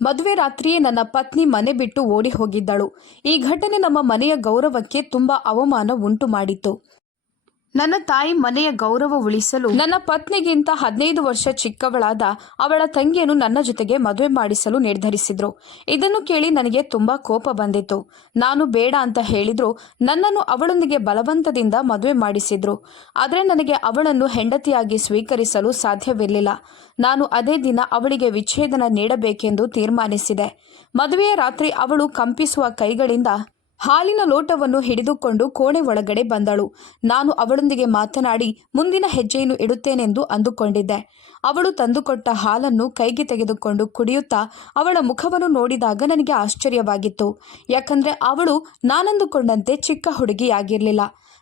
ಮದುವೆ ರಾತ್ರಿಯೇ ನನ್ನ ಪತ್ನಿ ಮನೆ ಬಿಟ್ಟು ಓಡಿ ಹೋಗಿದ್ದಳು. ಈ ಘಟನೆ ನಮ್ಮ ಮನೆಯ ಗೌರವಕ್ಕೆ ತುಂಬಾ ಅವಮಾನ ಉಂಟು ಮಾಡಿತ್ತು ನನ್ನ ತಾಯಿ ಮನೆಯ ಗೌರವ ಉಳಿಸಲು ನನ್ನ ಪತ್ನಿಗಿಂತ ಹದಿನೈದು ವರ್ಷ ಚಿಕ್ಕವಳಾದ ಅವಳ ತಂಗಿಯನ್ನು ನನ್ನ ಜೊತೆಗೆ ಮದುವೆ ಮಾಡಿಸಲು ನಿರ್ಧರಿಸಿದ್ರು. ಇದನ್ನು ಕೇಳಿ ನನಗೆ ತುಂಬಾ ಕೋಪ ಬಂದಿತ್ತು. ನಾನು ಬೇಡ ಅಂತ ಹೇಳಿದ್ರು. ನನ್ನನ್ನು ಅವಳೊಂದಿಗೆ ಬಲವಂತದಿಂದ ಮದುವೆ ಮಾಡಿಸಿದ್ರು. ಆದರೆ ನನಗೆ ಅವಳನ್ನು ಹೆಂಡತಿಯಾಗಿ ಸ್ವೀಕರಿಸಲು ಸಾಧ್ಯವಿರಲಿಲ್ಲ. ನಾನು ಅದೇ ದಿನ ಅವಳಿಗೆ ವಿಚ್ಛೇದನ ನೀಡಬೇಕೆಂದು ತೀರ್ಮಾನಿಸಿದೆ. ಮದುವೆಯ ರಾತ್ರಿ ಅವಳು ಕಂಪಿಸುವ ಕೈಗಳಿಂದ ಹಾಲಿನ ಲೋಟವನ್ನು ಹಿಡಿದುಕೊಂಡು ಕೋಣೆ ಒಳಗಡೆ ಬಂದಳು. ನಾನು ಅವಳೊಂದಿಗೆ ಮಾತನಾಡಿ, ಮುಂದಿನ ಹೆಜ್ಜೆಯನ್ನು ಇಡುತ್ತೇನೆಂದು ಅಂದುಕೊಂಡಿದ್ದೆ. ಅವಳು ತಂದುಕೊಟ್ಟ ಹಾಲನ್ನು ಕೈಗೆ ತೆಗೆದುಕೊಂಡು ಕುಡಿಯುತ್ತಾ ಅವಳ ಮುಖವನ್ನು ನೋಡಿದಾಗ ನನಗೆ ಆಶ್ಚರ್ಯವಾಗಿತ್ತು. ಯಾಕಂದ್ರೆ ಅವಳು ನಾನಂದುಕೊಂಡಂತೆ ಚಿಕ್ಕ ಹುಡುಗಿಯಾಗಿರಲಿಲ್ಲ.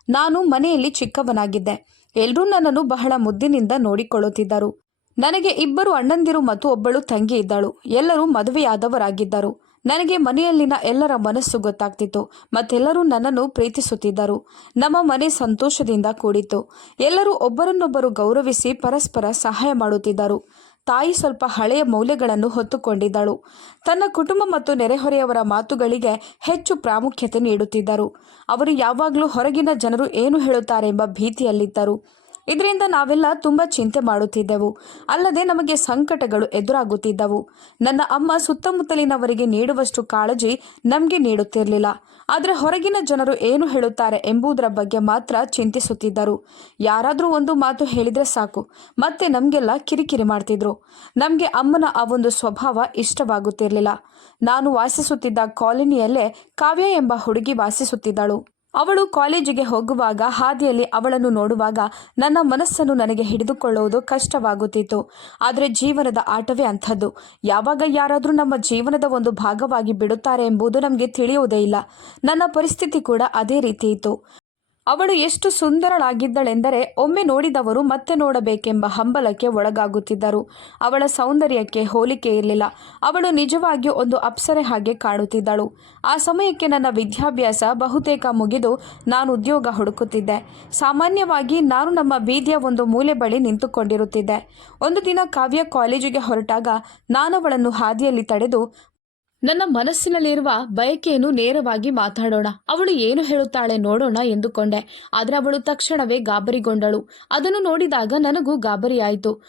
ನಾನು ಮನೆಯಲ್ಲಿ ಚಿಕ್ಕವನಾಗಿದ್ದೆ. ಎಲ್ಲರೂ ನನ್ನನ್ನು ಬಹಳ ಮುದ್ದಿನಿಂದ ನೋಡಿಕೊಳ್ಳುತ್ತಿದ್ದರು. ನನಗೆ ಇಬ್ಬರು ಅಣ್ಣಂದಿರು ಮತ್ತು ಒಬ್ಬಳು ತಂಗಿ ಇದ್ದಳು. ಎಲ್ಲರೂ ಮದುವೆಯಾದವರಾಗಿದ್ದರು. ನನಗೆ ಮನೆಯಲ್ಲಿನ ಎಲ್ಲರ ಮನಸ್ಸು ಗೊತ್ತಾಗ್ತಿತ್ತು. ಮತ್ತೆಲ್ಲರೂ ನನ್ನನ್ನು ಪ್ರೀತಿಸುತ್ತಿದ್ದರು. ನಮ್ಮ ಮನೆ ಸಂತೋಷದಿಂದ ಕೂಡಿತ್ತು. ಎಲ್ಲರೂ ಒಬ್ಬರನ್ನೊಬ್ಬರು ಗೌರವಿಸಿ ಪರಸ್ಪರ ಸಹಾಯ ಮಾಡುತ್ತಿದ್ದರು. ತಾಯಿ ಸ್ವಲ್ಪ ಹಳೆಯ ಮೌಲ್ಯಗಳನ್ನು ಹೊತ್ತುಕೊಂಡಿದ್ದಳು. ತನ್ನ ಕುಟುಂಬ ಮತ್ತು ನೆರೆಹೊರೆಯವರ ಮಾತುಗಳಿಗೆ ಹೆಚ್ಚು ಪ್ರಾಮುಖ್ಯತೆ ನೀಡುತ್ತಿದ್ದರು. ಅವರು ಯಾವಾಗಲೂ ಹೊರಗಿನ ಜನರು ಏನು ಹೇಳುತ್ತಾರೆ ಎಂಬ ಭೀತಿಯಲ್ಲಿದ್ದರು. ಇದರಿಂದ ನಾವೆಲ್ಲ ತುಂಬ ಚಿಂತೆ ಮಾಡುತ್ತಿದ್ದೆವು. ಅಲ್ಲದೆ ನಮಗೆ ಸಂಕಟಗಳು ಎದುರಾಗುತ್ತಿದ್ದವು. ನನ್ನ ಅಮ್ಮ ಸುತ್ತಮುತ್ತಲಿನವರಿಗೆ ನೀಡುವಷ್ಟು ಕಾಳಜಿ ನಮಗೆ ನೀಡುತ್ತಿರಲಿಲ್ಲ. ಆದರೆ ಹೊರಗಿನ ಜನರು ಏನು ಹೇಳುತ್ತಾರೆ ಎಂಬುದರ ಬಗ್ಗೆ ಮಾತ್ರ ಚಿಂತಿಸುತ್ತಿದ್ದರು. ಯಾರಾದರೂ ಒಂದು ಮಾತು ಹೇಳಿದರೆ ಸಾಕು. ಮತ್ತೆ ನಮಗೆಲ್ಲ ಕಿರಿಕಿರಿ ಮಾಡ್ತಿದ್ರು. ನಮಗೆ ಅಮ್ಮನ ಆ ಒಂದು ಸ್ವಭಾವ ಇಷ್ಟವಾಗುತ್ತಿರಲಿಲ್ಲ. ನಾನು ವಾಸಿಸುತ್ತಿದ್ದ ಕಾಲೋನಿಯಲ್ಲೇ ಕಾವ್ಯ ಎಂಬ ಹುಡುಗಿ ವಾಸಿಸುತ್ತಿದ್ದಳು. ಅವಳು ಕಾಲೇಜಿಗೆ ಹೋಗುವಾಗ, ಹಾದಿಯಲ್ಲಿ ಅವಳನ್ನು ನೋಡುವಾಗ ನನ್ನ ಮನಸ್ಸನ್ನು ನನಗೆ ಹಿಡಿದುಕೊಳ್ಳುವುದು ಕಷ್ಟವಾಗುತ್ತಿತ್ತು. ಆದರೆ ಜೀವನದ ಆಟವೇ ಅಂಥದ್ದು. ಯಾವಾಗ ಯಾರಾದರೂ ನಮ್ಮ ಜೀವನದ ಒಂದು ಭಾಗವಾಗಿ ಬಿಡುತ್ತಾರೆ ಎಂಬುದು ನಮಗೆ ತಿಳಿಯುವುದೇ ಇಲ್ಲ. ನನ್ನ ಪರಿಸ್ಥಿತಿ ಕೂಡ ಅದೇ ರೀತಿ ಇತ್ತು. ಅವಳು ಎಷ್ಟು ಸುಂದರಳಾಗಿದ್ದಳೆಂದರೆ ಒಮ್ಮೆ ನೋಡಿದವರು ಮತ್ತೆ ನೋಡಬೇಕೆಂಬ ಹಂಬಲಕ್ಕೆ ಒಳಗಾಗುತ್ತಿದ್ದರು. ಅವಳ ಸೌಂದರ್ಯಕ್ಕೆ ಹೋಲಿಕೆ ಇರಲಿಲ್ಲ. ಅವಳು ನಿಜವಾಗಿಯೂ ಒಂದು ಅಪ್ಸರೆ ಹಾಗೆ ಕಾಣುತ್ತಿದ್ದಳು ಆ ಸಮಯಕ್ಕೆ ನನ್ನ ವಿದ್ಯಾಭ್ಯಾಸ ಬಹುತೇಕ ಮುಗಿದು ನಾನು ಉದ್ಯೋಗ ಹುಡುಕುತ್ತಿದ್ದೆ. ಸಾಮಾನ್ಯವಾಗಿ ನಾನು ನಮ್ಮ ಬೀದಿಯ ಒಂದು ಮೂಲೆ ಬಳಿ ನಿಂತುಕೊಂಡಿರುತ್ತಿದ್ದೆ. ಒಂದು ದಿನ ಕಾವ್ಯ ಕಾಲೇಜಿಗೆ ಹೊರಟಾಗ ನಾನು ಅವಳನ್ನು ಹಾದಿಯಲ್ಲಿ ತಡೆದು ನನ್ನ ಮನಸ್ಸಿನಲ್ಲಿರುವ ಬಯಕೆಯನ್ನು ನೇರವಾಗಿ ಮಾತಾಡೋಣ. ಅವಳು ಏನು ಹೇಳುತ್ತಾಳೆ ನೋಡೋಣ ಎಂದುಕೊಂಡೆ. ಆದರೆ ಅವಳು ತಕ್ಷಣವೇ ಗಾಬರಿಗೊಂಡಳು. ಅದನ್ನು ನೋಡಿದಾಗ ನನಗೂ ಗಾಬರಿಯಾಯಿತು.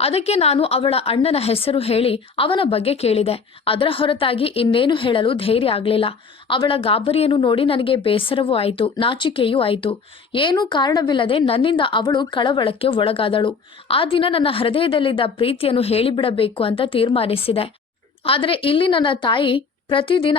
ಅದಕ್ಕೆ ನಾನು ಅವಳ ಅಣ್ಣನ ಹೆಸರು ಹೇಳಿ ಅವನ ಬಗ್ಗೆ ಕೇಳಿದೆ. ಅದರ ಹೊರತಾಗಿ ಇನ್ನೇನು ಹೇಳಲು ಧೈರ್ಯ ಆಗಲಿಲ್ಲ. ಅವಳ ಗಾಬರಿಯನ್ನು ನೋಡಿ ನನಗೆ ಬೇಸರವೂ ಆಯಿತು, ನಾಚಿಕೆಯೂ ಆಯಿತು. ಏನೂ ಕಾರಣವಿಲ್ಲದೆ ನನ್ನಿಂದ ಅವಳು ಕಳವಳಕ್ಕೆ ಒಳಗಾದಳು. ಆ ದಿನ ನನ್ನ ಹೃದಯದಲ್ಲಿದ್ದ ಪ್ರೀತಿಯನ್ನು ಹೇಳಿಬಿಡಬೇಕು ಅಂತ ತೀರ್ಮಾನಿಸಿದೆ. ಆದರೆ ಇಲ್ಲಿ ನನ್ನ ತಾಯಿ ಪ್ರತಿದಿನ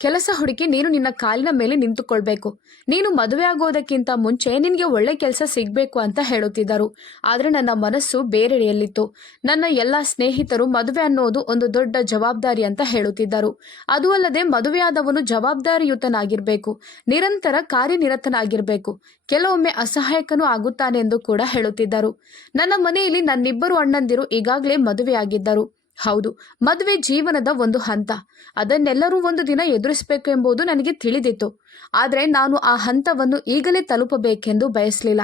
ಕೆಲಸ ಹುಡುಕಿ ನೀನು ನಿನ್ನ ಕಾಲಿನ ಮೇಲೆ ನಿಂತುಕೊಳ್ಬೇಕು. ನೀನು ಮದುವೆ ಆಗೋದಕ್ಕಿಂತ ಮುಂಚೆ ನಿನಗೆ ಒಳ್ಳೆ ಕೆಲಸ ಸಿಗಬೇಕು ಅಂತ ಹೇಳುತ್ತಿದ್ದರು. ಆದರೆ ನನ್ನ ಮನಸ್ಸು ಬೇರೆಡೆಯಲ್ಲಿತ್ತು. ನನ್ನ ಎಲ್ಲ ಸ್ನೇಹಿತರು ಮದುವೆ ಅನ್ನೋದು ಒಂದು ದೊಡ್ಡ ಜವಾಬ್ದಾರಿ ಅಂತ ಹೇಳುತ್ತಿದ್ದರು. ಅದು ಅಲ್ಲದೆ ಮದುವೆಯಾದವನು ಜವಾಬ್ದಾರಿಯುತನಾಗಿರಬೇಕು. ನಿರಂತರ ಕಾರ್ಯನಿರತನಾಗಿರಬೇಕು. ಕೆಲವೊಮ್ಮೆ ಅಸಹಾಯಕನೂ ಆಗುತ್ತಾನೆ ಎಂದು ಕೂಡ ಹೇಳುತ್ತಿದ್ದರು. ನನ್ನ ಮನೆಯಲ್ಲಿ ನನ್ನಿಬ್ಬರು ಅಣ್ಣಂದಿರು ಈಗಾಗಲೇ ಮದುವೆಯಾಗಿದ್ದರು. ಹೌದು, ಮದುವೆ ಜೀವನದ ಒಂದು ಹಂತ. ಅದನ್ನೆಲ್ಲರೂ ಒಂದು ದಿನ ಎದುರಿಸಬೇಕು ಎಂಬುದು ನನಗೆ ತಿಳಿದಿತ್ತು. ಆದರೆ ನಾನು ಆ ಹಂತವನ್ನು ಈಗಲೇ ತಲುಪಬೇಕೆಂದು ಬಯಸಲಿಲ್ಲ.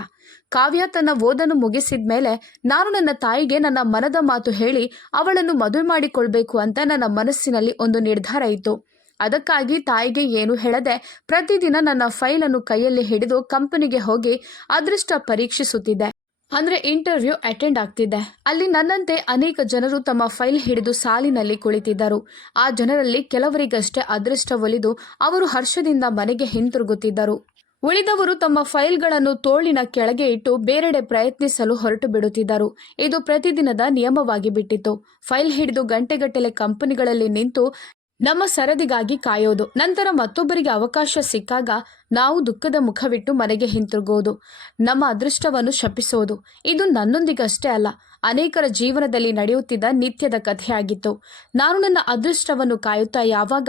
ಕಾವ್ಯ ತನ್ನ ಓದನ್ನು ಮುಗಿಸಿದ ಮೇಲೆ ನಾನು ನನ್ನ ತಾಯಿಗೆ ನನ್ನ ಮನದ ಮಾತು ಹೇಳಿ ಅವಳನ್ನು ಮದುವೆ ಮಾಡಿಕೊಳ್ಬೇಕು ಅಂತ ನನ್ನ ಮನಸ್ಸಿನಲ್ಲಿ ಒಂದು ನಿರ್ಧಾರ ಇತ್ತು. ಅದಕ್ಕಾಗಿ ತಾಯಿಗೆ ಏನು ಹೇಳದೆ ಪ್ರತಿದಿನ ನನ್ನ ಫೈಲನ್ನು ಕೈಯಲ್ಲಿ ಹಿಡಿದು ಕಂಪನಿಗೆ ಹೋಗಿ ಅದೃಷ್ಟ ಪರೀಕ್ಷಿಸುತ್ತಿದ್ದೆ. ಅಂದ್ರೆ ಇಂಟರ್ವ್ಯೂ ಅಟೆಂಡ್ ಆಗ್ತಿದ್ದೆ ಅಲ್ಲಿ ನನ್ನಂತೆ ಅನೇಕ ಜನರು ತಮ್ಮ ಫೈಲ್ ಹಿಡಿದು ಸಾಲಿನಲ್ಲಿ ಕುಳಿತಿದ್ದರು. ಆ ಜನರಲ್ಲಿ ಕೆಲವರಿಗಷ್ಟೇ ಅದೃಷ್ಟ ಒಲಿದು ಅವರು ಹರ್ಷದಿಂದ ಮನೆಗೆ ಹಿಂತಿರುಗುತ್ತಿದ್ದರು. ಉಳಿದವರು ತಮ್ಮ ಫೈಲ್ಗಳನ್ನು ತೋಳಿನ ಕೆಳಗೆ ಇಟ್ಟು ಬೇರೆಡೆ ಪ್ರಯತ್ನಿಸಲು ಹೊರಟು ಬಿಡುತ್ತಿದ್ದರು. ಇದು ಪ್ರತಿದಿನದ ನಿಯಮವಾಗಿ ಬಿಟ್ಟಿತ್ತು. ಫೈಲ್ ಹಿಡಿದು ಗಂಟೆಗಟ್ಟಲೆ ಕಂಪನಿಗಳಲ್ಲಿ ನಿಂತು ನಮ್ಮ ಸರದಿಗಾಗಿ ಕಾಯೋದು. ನಂತರ ಮತ್ತೊಬ್ಬರಿಗೆ ಅವಕಾಶ ಸಿಕ್ಕಾಗ ನಾವು ದುಃಖದ ಮುಖವಿಟ್ಟು ಮನೆಗೆ ಹಿಂತಿರುಗೋದು ನಮ್ಮ ಅದೃಷ್ಟವನ್ನು ಶಪಿಸೋದು ಇದು ನನ್ನೊಂದಿಗಷ್ಟೇ ಅಲ್ಲ, ಅನೇಕರ ಜೀವನದಲ್ಲಿ ನಡೆಯುತ್ತಿದ್ದ ನಿತ್ಯದ ಕಥೆಯಾಗಿತ್ತು. ನಾನು ನನ್ನ ಅದೃಷ್ಟವನ್ನು ಕಾಯುತ್ತಾ ಯಾವಾಗ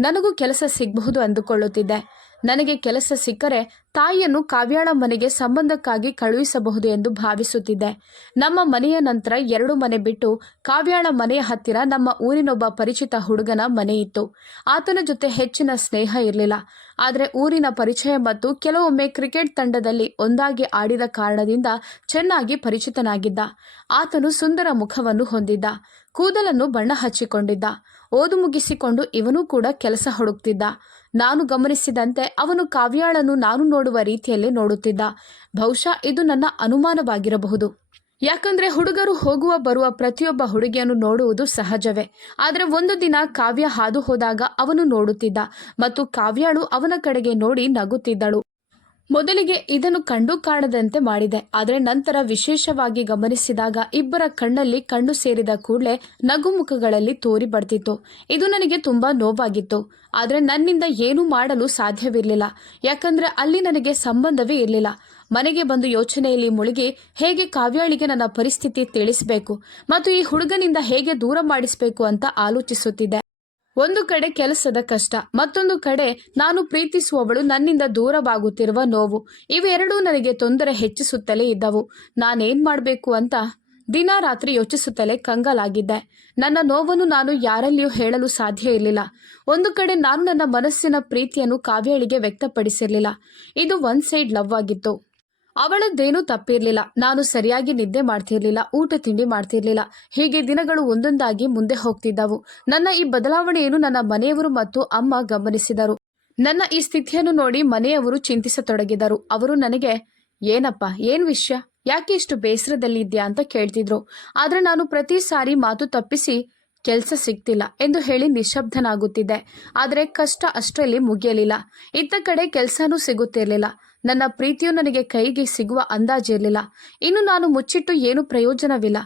ನನಗೂ ಕೆಲಸ ಸಿಗಬಹುದು ಅಂದುಕೊಳ್ಳುತ್ತಿದ್ದೆ. ನನಗೆ ಕೆಲಸ ಸಿಕ್ಕರೆ ತಾಯಿಯನ್ನು ಕಾವ್ಯಾಳ ಮನೆಗೆ ಸಂಬಂಧಕ್ಕಾಗಿ ಕಳುಹಿಸಬಹುದು ಎಂದು ಭಾವಿಸುತ್ತಿದ್ದೆ. ನಮ್ಮ ಮನೆಯ ನಂತರ ಎರಡು ಮನೆ ಬಿಟ್ಟು ಕಾವ್ಯಾಳ ಮನೆಯ ಹತ್ತಿರ ನಮ್ಮ ಊರಿನೊಬ್ಬ ಪರಿಚಿತ ಹುಡುಗನ ಮನೆ ಇತ್ತು. ಆತನ ಜೊತೆ ಹೆಚ್ಚಿನ ಸ್ನೇಹ ಇರಲಿಲ್ಲ. ಆದರೆ ಊರಿನ ಪರಿಚಯ ಮತ್ತು ಕೆಲವೊಮ್ಮೆ ಕ್ರಿಕೆಟ್ ತಂಡದಲ್ಲಿ ಒಂದಾಗಿ ಆಡಿದ ಕಾರಣದಿಂದ ಚೆನ್ನಾಗಿ ಪರಿಚಿತನಾಗಿದ್ದ. ಆತನು ಸುಂದರ ಮುಖವನ್ನು ಹೊಂದಿದ್ದ. ಕೂದಲನ್ನು ಬಣ್ಣ ಹಚ್ಚಿಕೊಂಡಿದ್ದ. ಓದು ಮುಗಿಸಿಕೊಂಡು ಇವನೂ ಕೂಡ ಕೆಲಸ ಹುಡುಕ್ತಿದ್ದ. ನಾನು ಗಮನಿಸಿದಂತೆ ಅವನು ಕಾವ್ಯಾಳನ್ನು ನಾನು ನೋಡುವ ರೀತಿಯಲ್ಲೇ ನೋಡುತ್ತಿದ್ದ. ಬಹುಶಃ ಇದು ನನ್ನ ಅನುಮಾನವಾಗಿರಬಹುದು. ಯಾಕಂದ್ರೆ ಹುಡುಗರು ಹೋಗುವ ಬರುವ ಪ್ರತಿಯೊಬ್ಬ ಹುಡುಗಿಯನ್ನು ನೋಡುವುದು ಸಹಜವೇ. ಆದರೆ ಒಂದು ದಿನ ಕಾವ್ಯ ಹಾದು ಹೋದಾಗ ಅವನು ನೋಡುತ್ತಿದ್ದ ಮತ್ತು ಕಾವ್ಯಾಳು ಅವನ ಕಡೆಗೆ ನೋಡಿ ನಗುತ್ತಿದ್ದಳು. ಮೊದಲಿಗೆ ಇದನ್ನು ಕಂಡು ಕಾಣದಂತೆ ಮಾಡಿದೆ. ಆದರೆ ನಂತರ ವಿಶೇಷವಾಗಿ ಗಮನಿಸಿದಾಗ ಇಬ್ಬರ ಕಣ್ಣಲ್ಲಿ ಕಣ್ಣು ಸೇರಿದ ಕೂಡಲೇ ನಗುಮುಖಗಳಲ್ಲಿ ತೋರಿ ಬರ್ತಿತ್ತು. ಇದು ನನಗೆ ತುಂಬಾ ನೋವಾಗಿತ್ತು. ಆದರೆ ನನ್ನಿಂದ ಏನೂ ಮಾಡಲು ಸಾಧ್ಯವಿರಲಿಲ್ಲ. ಯಾಕಂದ್ರೆ ಅಲ್ಲಿ ನನಗೆ ಸಂಬಂಧವೇ ಇರಲಿಲ್ಲ. ಮನೆಗೆ ಬಂದು ಯೋಚನೆಯಲ್ಲಿ ಮುಳುಗಿ ಹೇಗೆ ಕಾವ್ಯಾಳಿಗೆ ನನ್ನ ಪರಿಸ್ಥಿತಿ ತಿಳಿಸಬೇಕು ಮತ್ತು ಈ ಹುಡುಗನಿಂದ ಹೇಗೆ ದೂರ ಮಾಡಿಸಬೇಕು ಅಂತ ಆಲೋಚಿಸುತ್ತಿದ್ದೆ. ಒಂದು ಕಡೆ ಕೆಲಸದ ಕಷ್ಟ, ಮತ್ತೊಂದು ಕಡೆ ನಾನು ಪ್ರೀತಿಸುವವಳು ನನ್ನಿಂದ ದೂರವಾಗುತ್ತಿರುವ ನೋವು. ಇವೆರಡೂ ನನಗೆ ತೊಂದರೆ ಹೆಚ್ಚಿಸುತ್ತಲೇ ಇದ್ದವು. ನಾನೇನ್ ಮಾಡಬೇಕು ಅಂತ ದಿನ ರಾತ್ರಿ ಯೋಚಿಸುತ್ತಲೇ ಕಂಗಾಲಾಗಿದ್ದೆ. ನನ್ನ ನೋವನ್ನು ನಾನು ಯಾರಲ್ಲಿಯೂ ಹೇಳಲು ಸಾಧ್ಯ ಇರಲಿಲ್ಲ. ಒಂದು ಕಡೆ ನಾನು ನನ್ನ ಮನಸ್ಸಿನ ಪ್ರೀತಿಯನ್ನು ಕಾವ್ಯಳಿಗೆ ವ್ಯಕ್ತಪಡಿಸಿರಲಿಲ್ಲ. ಇದು ಒನ್ ಸೈಡ್ ಲವ್ ಆಗಿತ್ತು. ಅವಳದ್ದೇನೂ ತಪ್ಪಿರಲಿಲ್ಲ. ನಾನು ಸರಿಯಾಗಿ ನಿದ್ದೆ ಮಾಡ್ತಿರ್ಲಿಲ್ಲ, ಊಟ ತಿಂಡಿ ಮಾಡ್ತಿರ್ಲಿಲ್ಲ. ಹೀಗೆ ದಿನಗಳು ಒಂದೊಂದಾಗಿ ಮುಂದೆ ಹೋಗ್ತಿದ್ದವು. ನನ್ನ ಈ ಬದಲಾವಣೆಯನ್ನು ನನ್ನ ಮನೆಯವರು ಮತ್ತು ಅಮ್ಮ ಗಮನಿಸಿದರು. ನನ್ನ ಈ ಸ್ಥಿತಿಯನ್ನು ನೋಡಿ ಮನೆಯವರು ಚಿಂತಿಸತೊಡಗಿದರು. ಅವರು ನನಗೆ, ಏನಪ್ಪ, ಏನ್ ವಿಷಯ? ಯಾಕೆ ಇಷ್ಟು ಬೇಸರದಲ್ಲಿದ್ಯಾ ಅಂತ ಕೇಳ್ತಿದ್ರು. ಆದ್ರೆ ನಾನು ಪ್ರತಿ ಸಾರಿ ಮಾತು ತಪ್ಪಿಸಿ ಕೆಲಸ ಸಿಗ್ತಿಲ್ಲ ಎಂದು ಹೇಳಿ ನಿಶಬ್ದನಾಗುತ್ತಿದ್ದೆ ಆದರೆ ಕಷ್ಟ ಅಷ್ಟರಲ್ಲಿ ಮುಗಿಯಲಿಲ್ಲ. ಇತ್ತ ಕಡೆ ಕೆಲಸನೂ ಸಿಗುತ್ತಿರಲಿಲ್ಲ. ನನ್ನ ಪ್ರೀತಿಯು ನನಗೆ ಕೈಗೆ ಸಿಗುವ ಅಂದಾಜಿರಲಿಲ್ಲ ಇನ್ನು ನಾನು ಮುಚ್ಚಿಟ್ಟು ಏನು ಪ್ರಯೋಜನವಿಲ್ಲ.